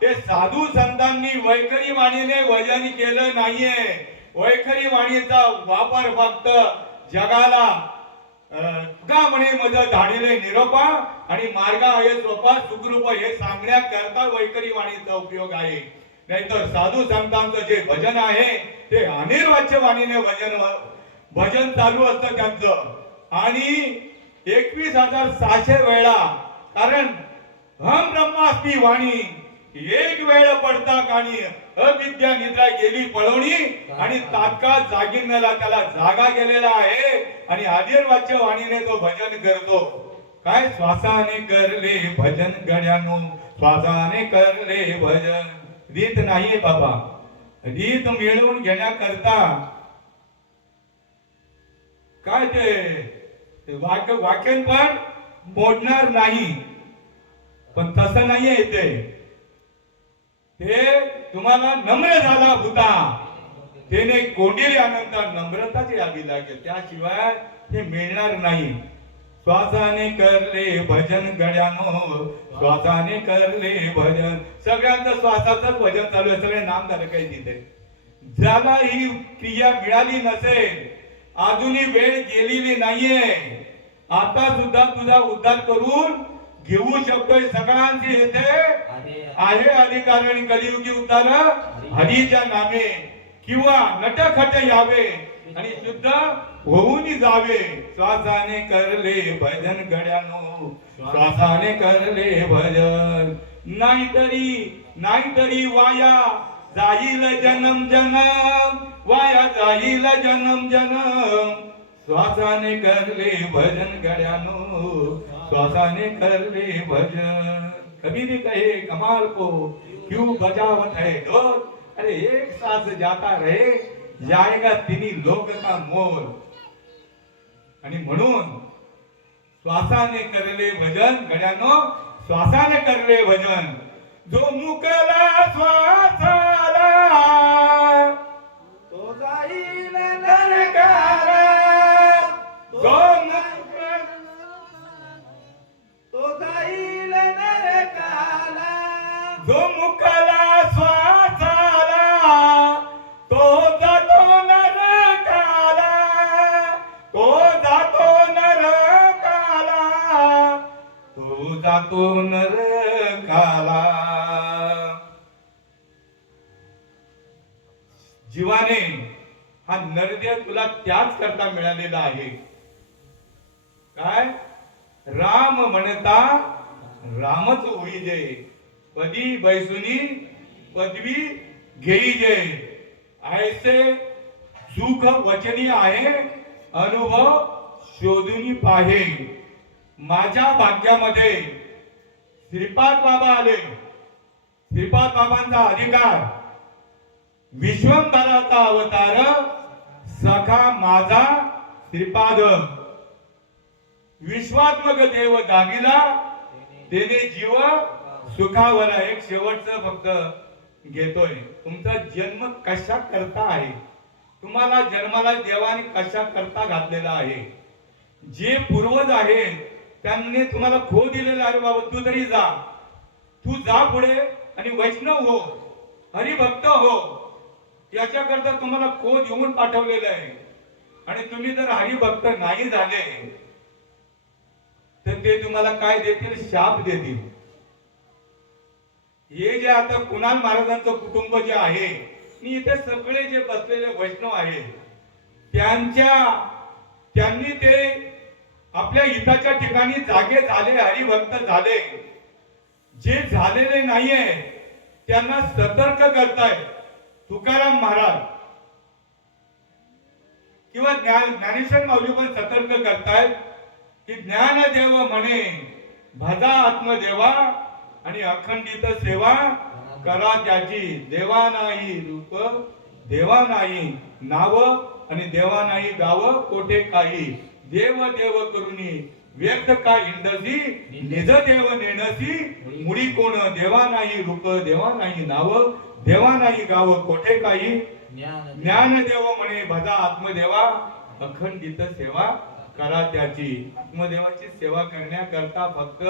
हे साधू संतांनी वैखरी वाणीने भजन केलं नाहीये. वैखरी वाणीचा वापर फक्त जगाला का म्हणे मज धाडिले निरोपा आणि मार्ग आहे सोपा सुखरूप हे सांगण्याकरता वैखरी वाणीचा उपयोग आहे. नाहीतर साधू संतांचं जे भजन आहे ते अनिर्वाच्य वाणीने भजन चालू असतं त्यांचं. आणि 21,600 वेळा, कारण हम ब्रह्मास्मी वाणी एक वेळ पडता काणी, अविद्या निद्रा गेली पळवणी आणि तात्काळ जागिन्याला त्याला जागा गेलेला आहे. आणि आदिर्वाच्य वाणीने तो भजन करतो. काय श्वासाने करले भजन गड्यानो, श्वासाने करले भजन. रीत नाहीये बाबा, रीत मिळवून घेण्याकरता काय ते वाक्यन पण मोडणार नाही. पण तसं नाहीये इथे. ते तुम्हाला नम्र झाला भूता, त्याने कोंडिल्यानंतर नम्रताच यावी लागेल, त्याशिवाय ते मिळणार नाही. श्वासाने करले भजन गड्यानो, श्वासाने करले भजन. सगळ्यांचं श्वासाचंच भजन चालू आहे. सगळे नामधारक काही तिथे. ज्याला ही क्रिया मिळाली नसेल, अजूनही वेळ गेलेली नाहीये, आता सुद्धा तुझा उद्धार करून घेऊ शकतोय. सगळ्यांची येथे आहे अधिकार आणि कलियुगी उद्धार हरीच्या नामे. किंवा नटखट यावे आणि शुद्ध होऊन जावे. श्वासाने करले भजन गड्यानो, श्वासाने करले भजन. नाहीतरी वाया जाईल जन्म जन्म, वाया जाईल जन्म जन्म. श्वासाने करले भजन गड्यानो, श्वासाने करले भजन. कबीर कहे कमाल को क्यों बजावत है ढोल, अरे एक सांस जाता रहे जाएगा तिन्ही लोक का मोल. आणि म्हणून श्वासाने करले भजन गड्यानो, श्वासाने करले भजन. जो मुकला श्वासाला तो जाईल नरकाला, जो तो जाईल नरकाला. जो मुकला श्वासाला तो जातो नरकाला, तो जातो नरकाला, तो जातो नरकाला. जीवाने हा नरदेह तुला त्याच करता मिळालेला आहे. काय राम म्हणता रामच होई जे, पदी बैसुनी पदवी घेई जे. ऐसे सुख वचनी आहे, अनुभव शोधून पाहे. माझ्या भाग्यामध्ये श्रीपाद बाबा आले. श्रीपाद बाबांचा अधिकार विश्वंभराचा अवतार सखा माझा श्रीपाद विश्वात्मक देव दागिला तेने जीव सुखावला. एक शेवटचं फक्त घेतोय. तुमचा जन्म कशा करता आहे, तुम्हाला जन्माला देवाने कशा करता घातलेला आहे. जे पूर्वज आहेत त्यांनी तुम्हाला खो दिलेला आहे. बाबा तू तरी जा, तू जा पुढे आणि वैष्णव हो, हरिभक्त हो, याच्याकरता तुम्हाला खो देऊन पाठवलेलं आहे. आणि तुम्ही जर हरिभक्त नाही झाले तर ते तुम्हाला काय देतील, शाप देतील. हे जे आता कुणाल महाराजांचं कुटुंब जे आहे, आणि इथे सगळे जे बसलेले वैष्णव आहेत, त्यांनी ते आपल्या हिताच्या ठिकाणी जागे झाले, हरिभक्त झाले. जे झालेले नाहीये त्यांना सतर्क करताय तुकाराम महाराज किंवा ज्ञानेश्वर माऊली पण सतर्क करतायत की ज्ञानदेव म्हणे भजा आत्मदेवा आणि अखंडित सेवा करा त्याची. देवा नाही रूप, देवा नाही नाव आणि देवा नाही गाव कोठे काही. देव देव करुणी व्यक्त का इंडसी, निज देव नेणसी मुडी कोण. देवा नाही रूप, देवा नाही नाव, देवा नाही गाव कोठे काही. ज्ञानदेव म्हणे भजा आत्मदेवा अखंडित सेवा करा त्याची. आत्मदेवाची सेवा करण्याकरता फक्त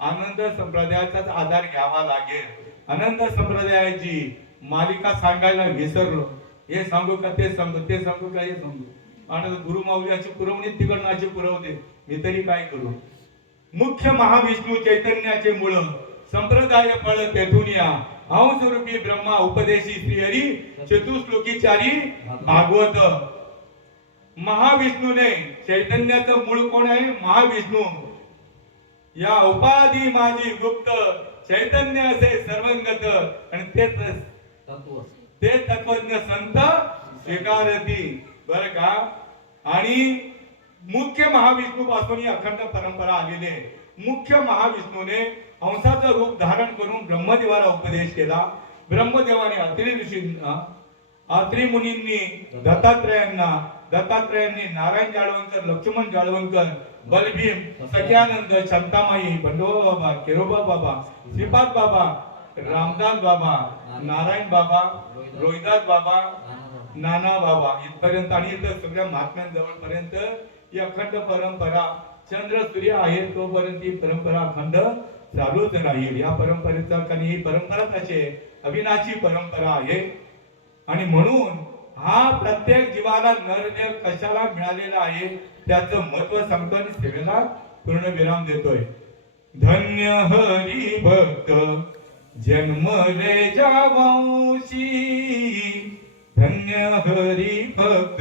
आनंद संप्रदायाचाच आधार घ्यावा लागेल. आनंद संप्रदायाची मालिका सांगायला विसरलो. हे सांगू का ते सांगू, ते सांगू का हे सांगू. आणि गुरु माऊलीची पुरवणी तिकडनाची पुरवते, मी तरी काय करू. मुख्य महाविष्णू चैतन्याचे मूळ संप्रदाय फळ तेथून या. हंसरूपी ब्रह्मा उपदेशी श्रीहरी चतुश्लोकीचारी भागवत. महाविष्णूने चैतन्याचं मूळ कोण आहे, महाविष्णू. या उपाधी माझी गुप्त चैतन्य असे सर्वंगत आणि ते तत्वज्ञ संत स्वीकारती. बर का. आणि मुख्य महाविष्णू पासून ही अखंड परंपरा आलेली आहे. मुख्य महाविष्णूने हंसाचं रूप धारण करून ब्रह्मदेवाला उपदेश केला. ब्रह्मदेवाने अत्रि मुनींनी दत्तात्रयांनी नारायण जाळवणकर, लक्ष्मण जाळवणकर, बलभीम, सख्यानंद, शांतामाई, बंडोबा बाबा, केरोबा बाबा, श्रीपाद बाबा, रामदास बाबा, नारायण बाबा, रोहिदास बाबा, नाना बाबा इथपर्यंत आणि इथं सगळ्या महात्म्यांजवळपर्यंत ही अखंड परंपरा चंद्र सूर्य आहे तोपर्यंत ही परंपरा अखंड चालूच राहील. या परंपरेचा काही ही परंपराच अशी अविनाशी परंपरा आहे. आणि म्हणून हा प्रत्येक जीवाला नरदेव कशाला मिळालेला आहे त्याचं महत्व सांगतो आणि सेवेला पूर्ण विराम देतोय. धन्य हरी भक्त जन्मले जावंशी, धन्य हरी भक्त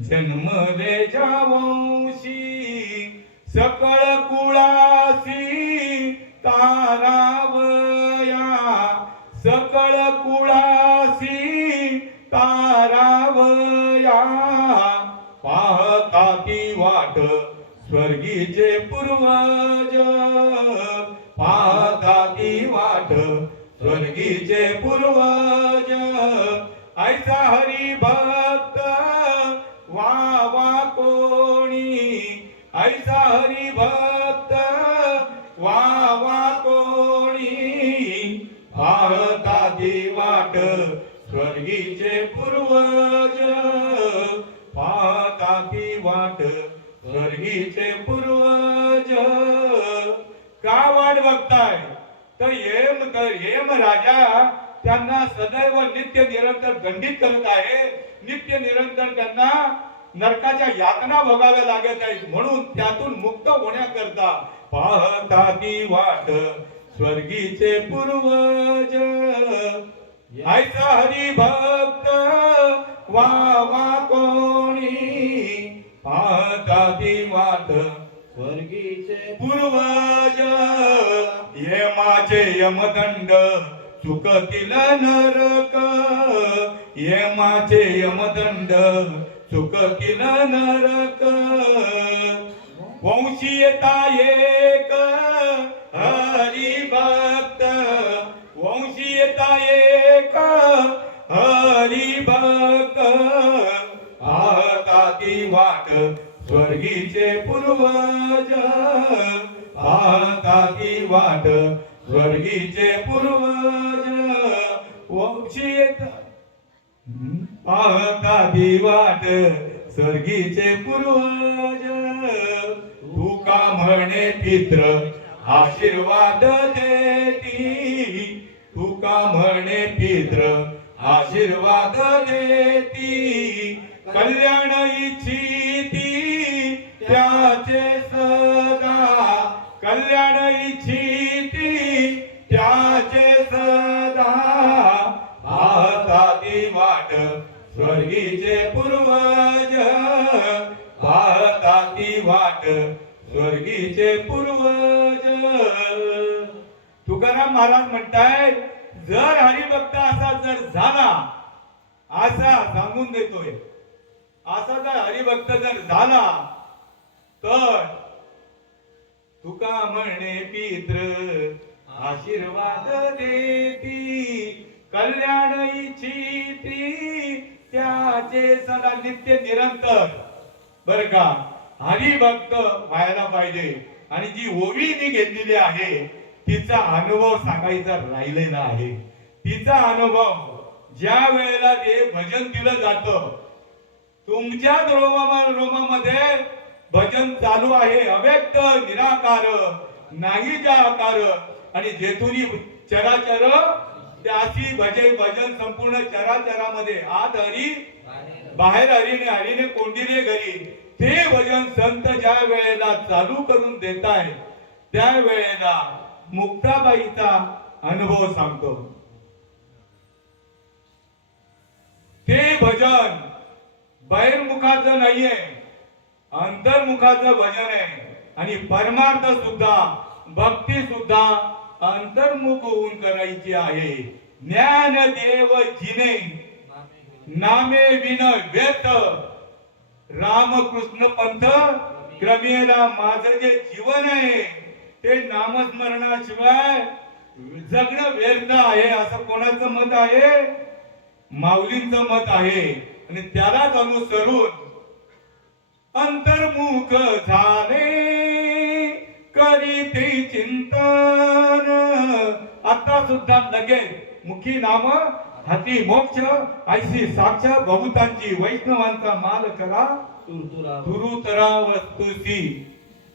जन्मले जावंशी. सकळ कुळासी तारावया, सकळ कुळासी तारावया. पाहता ती वाट स्वर्गीचे पूर्वज, पाहता ती वाट स्वर्गीचे पूर्वज. ऐसा हरी भक्त वा कोणी, ऐसा हरी भक्त वा कोणी. पाहता ती वाट स्वर्गीचे पूर्वज, पाहता ती वाट स्वर्गीचे पूर्वज. का वाट बघताय तर यम राजा त्यांना सदैव नित्य निरंतर दंडित करत आहे. नित्य निरंतर त्यांना नरकाच्या यातना भोगाव्या लागत आहेत. म्हणून त्यातून मुक्त होण्याकरता पाहता ती वाट स्वर्गीचे पूर्वज. ऐसा हरी भक्त वा कोणी. पाहता ती वाट स्वर्गीचे पूर्वज. यमाचे यमदंड चुकतील नरक, यमाचे यमदंड चुकतील नरक. वंशीयता एक हरी भक्त, वंशीयता एक हरी वाट स्वर्गीचे पूर्वज पाहता ती वाट स्वर्गीचे पूर्वज वंशीत पाहता ती वाट स्वर्गीचे पूर्वज तुका म्हणे पित्र आशीर्वाद देती तुका म्हणे पित्र आशीर्वाद देती कल्याण इच्छिती त्याचे सदा कल्याण इच्छिती त्याचे सदा पाहता ती वाट स्वर्गीचे पूर्वज पाहता ती वाट स्वर्गीचे पूर्वज तुकाराम महाराज म्हणताय जर हरिभक्त असा जर झाला असा सांगून देतोय असा जर हरिभक्त जर झाला तर तुका म्हणे पित्र आशीर्वाद देती कल्याण इच्छिती त्याचे सदा नित्य निरंतर बर का हरिभक्त व्हायला पाहिजे आणि जी ओवी मी घेतलेली आहे तिचा अनुभव सांगायचा राहिलेला आहे तिचा अनुभव ज्या वेळेला ते भजन दिलं जातं तुमच्या रोमामध्ये भजन चालू आहे अव्यक्त निराकार नाही जा आकार आणि जेथुनी चराचर त्याची भजन संपूर्ण चराचरामध्ये आत हरी बाहेर हरीने हरीने कोंडिले घरी ते भजन संत ज्या वेळेला चालू करून देताय त्या वेळेला मुक्ताबाईचा अनुभव सांगतो ते भजन बहिर्मुखाचं नाहीये अंतर्मुखाचं भजन आहे आणि परमार्थ सुद्धा भक्ती सुद्धा अंतर्मुख होऊन करायची आहे ज्ञान देव जिने नामे विन व्यर्थ रामकृष्ण पंथ क्रमेला माझं जे जीवन आहे ते नामस्मरणाशिवाय जगणं व्यर्थ आहे असं कोणाचं मत आहे माऊलींचं मत आहे आणि त्यालाच अनुसरून अंतर्मुख झाले करीते चिंतन आता सुद्धा लगेच मुखी नाम हाती मोक्ष ऐशी साक्ष बहुतांची वैष्णवांचा माल करा तुरुतरा वस्तुसी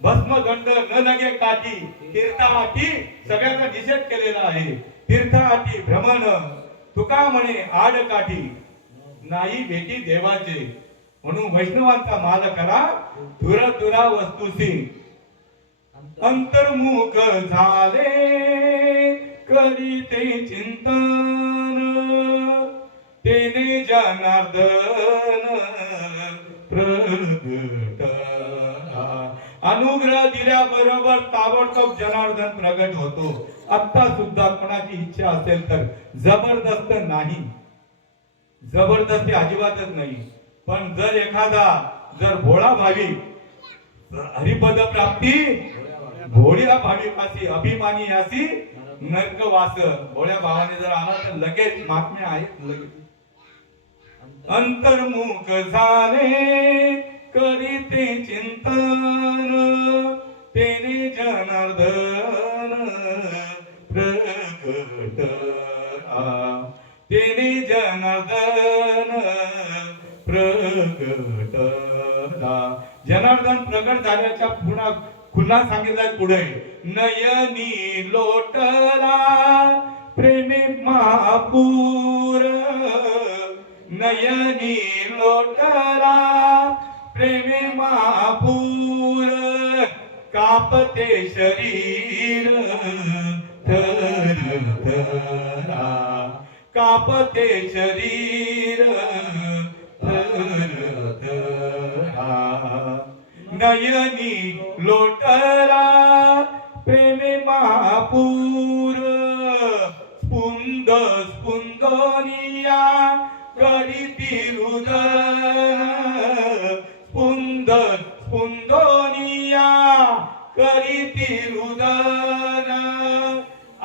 भस्मदंड न लगे काठी तीर्थाटी सगळ्याचा निषेध केलेला आहे तीर्थाटी भ्रमण तुका म्हणे आड काठी नाही भेटी देवाचे म्हणून वैष्णवांचा माल करा तुरा वस्तुसी अंतर्मुख झाले करीते चिंतन तेने जनार्दन प्रगट अनुग्रह दिल्याबरोबर ताबडतोब जनार्दन प्रगट होतो आता सुद्धा कोणाची इच्छा असेल तर जबरदस्त नाही जबरदस्ती अजिबातच नाही पण जर एखादा जर भोळा भाविक हरिपद प्राप्ती भोळ्या भाविकाशी अभिमानी यासी नरकवास भोळ्या भावाने जर आला तर लगेच महात्म्य आहे लगेच अंतर्मुख झाले करीते चिंतन तेने जनार्दन प्रगट तेने जनार्दन प्रगट जनार्दन प्रगट झाल्याच्या पुन्हा सांगितलंय पुढे नयनी लोटला प्रेमी महापूर नयनी लोटला प्रेमी महापूर कापते शरीर थर थरा कापते शरीर थर थरा नयनी लोटला प्रेमी महापूर स्पुंद स्पुंदनिया करीती रुदन स्पुंद स्पुंदनिया करीती रुदन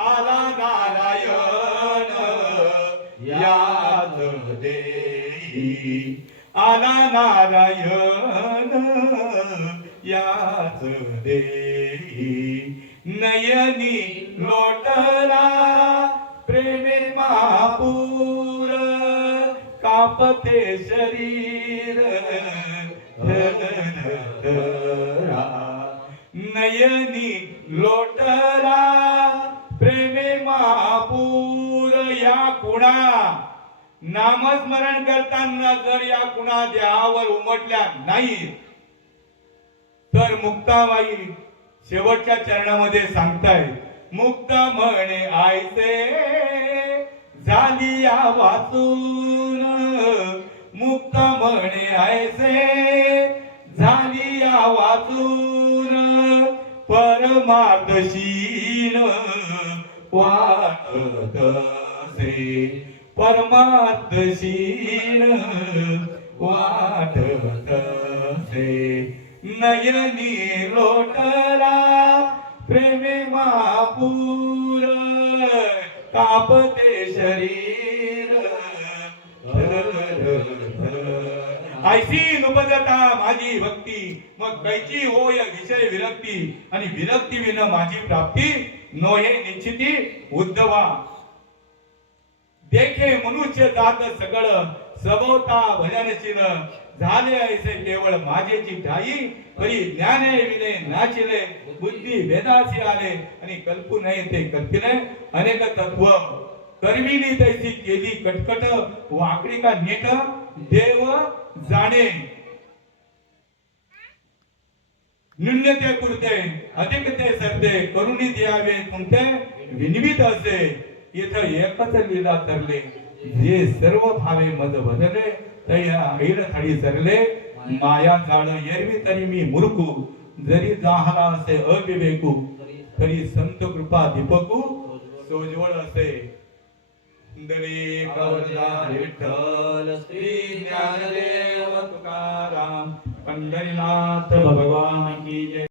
आला नारायण याद देई आला नारायण याच देई नयनी लोटला प्रेमे महापूर कापते शरीर धरा नयनी लोटला प्रेमे महापूर या कुणा नामस्मरण करताना जर या कुणा देहावर उमटल्या नाही तर मुक्ताबाई शेवटच्या चरणामध्ये सांगतायत मुक्त म्हणे आयसे झाली या वाचून मुक्त म्हणे आयसे झाली या वाचून परमार्थशीन वाटतसे परमार्थशीन वाटतसे नयनी लोटला प्रेमे महापूर कापते शरीर ऐसी नुपजता माझी भक्ती मग कैची होय विषय विरक्ती आणि विरक्ती विन माझी प्राप्ती नोहे निश्चिती उद्धवा देखे मनुष्य जात सगळं सबोता भजनशील झाले ऐसे केवळ माझेची ठाई परी ज्ञाने विने नाचिले बुद्धी वेदासी आले आणि कल्पू नये ते कल्पिले अनेक तत्व कर्मिनी तैसी केली कटकट वाकडी का नीट देव जाणे न्यून्य ते कुर्ते अधिक ते सरते करुणी द्यावे तुमचे विनिवित असे इथं एकच लीला तरले जे सर्व भावे मद बदले तया ऐर थाळी सरले माया जाळ एरवी तरी मी मूर्खू जरी जाहला असे अविवेकू तरी संत कृपा दीपकू सोजवळ असे सुंदरी कवरदार विठ्ठल श्री ज्ञानदेव तुकाराम पंढरीनाथ भगवान की जय।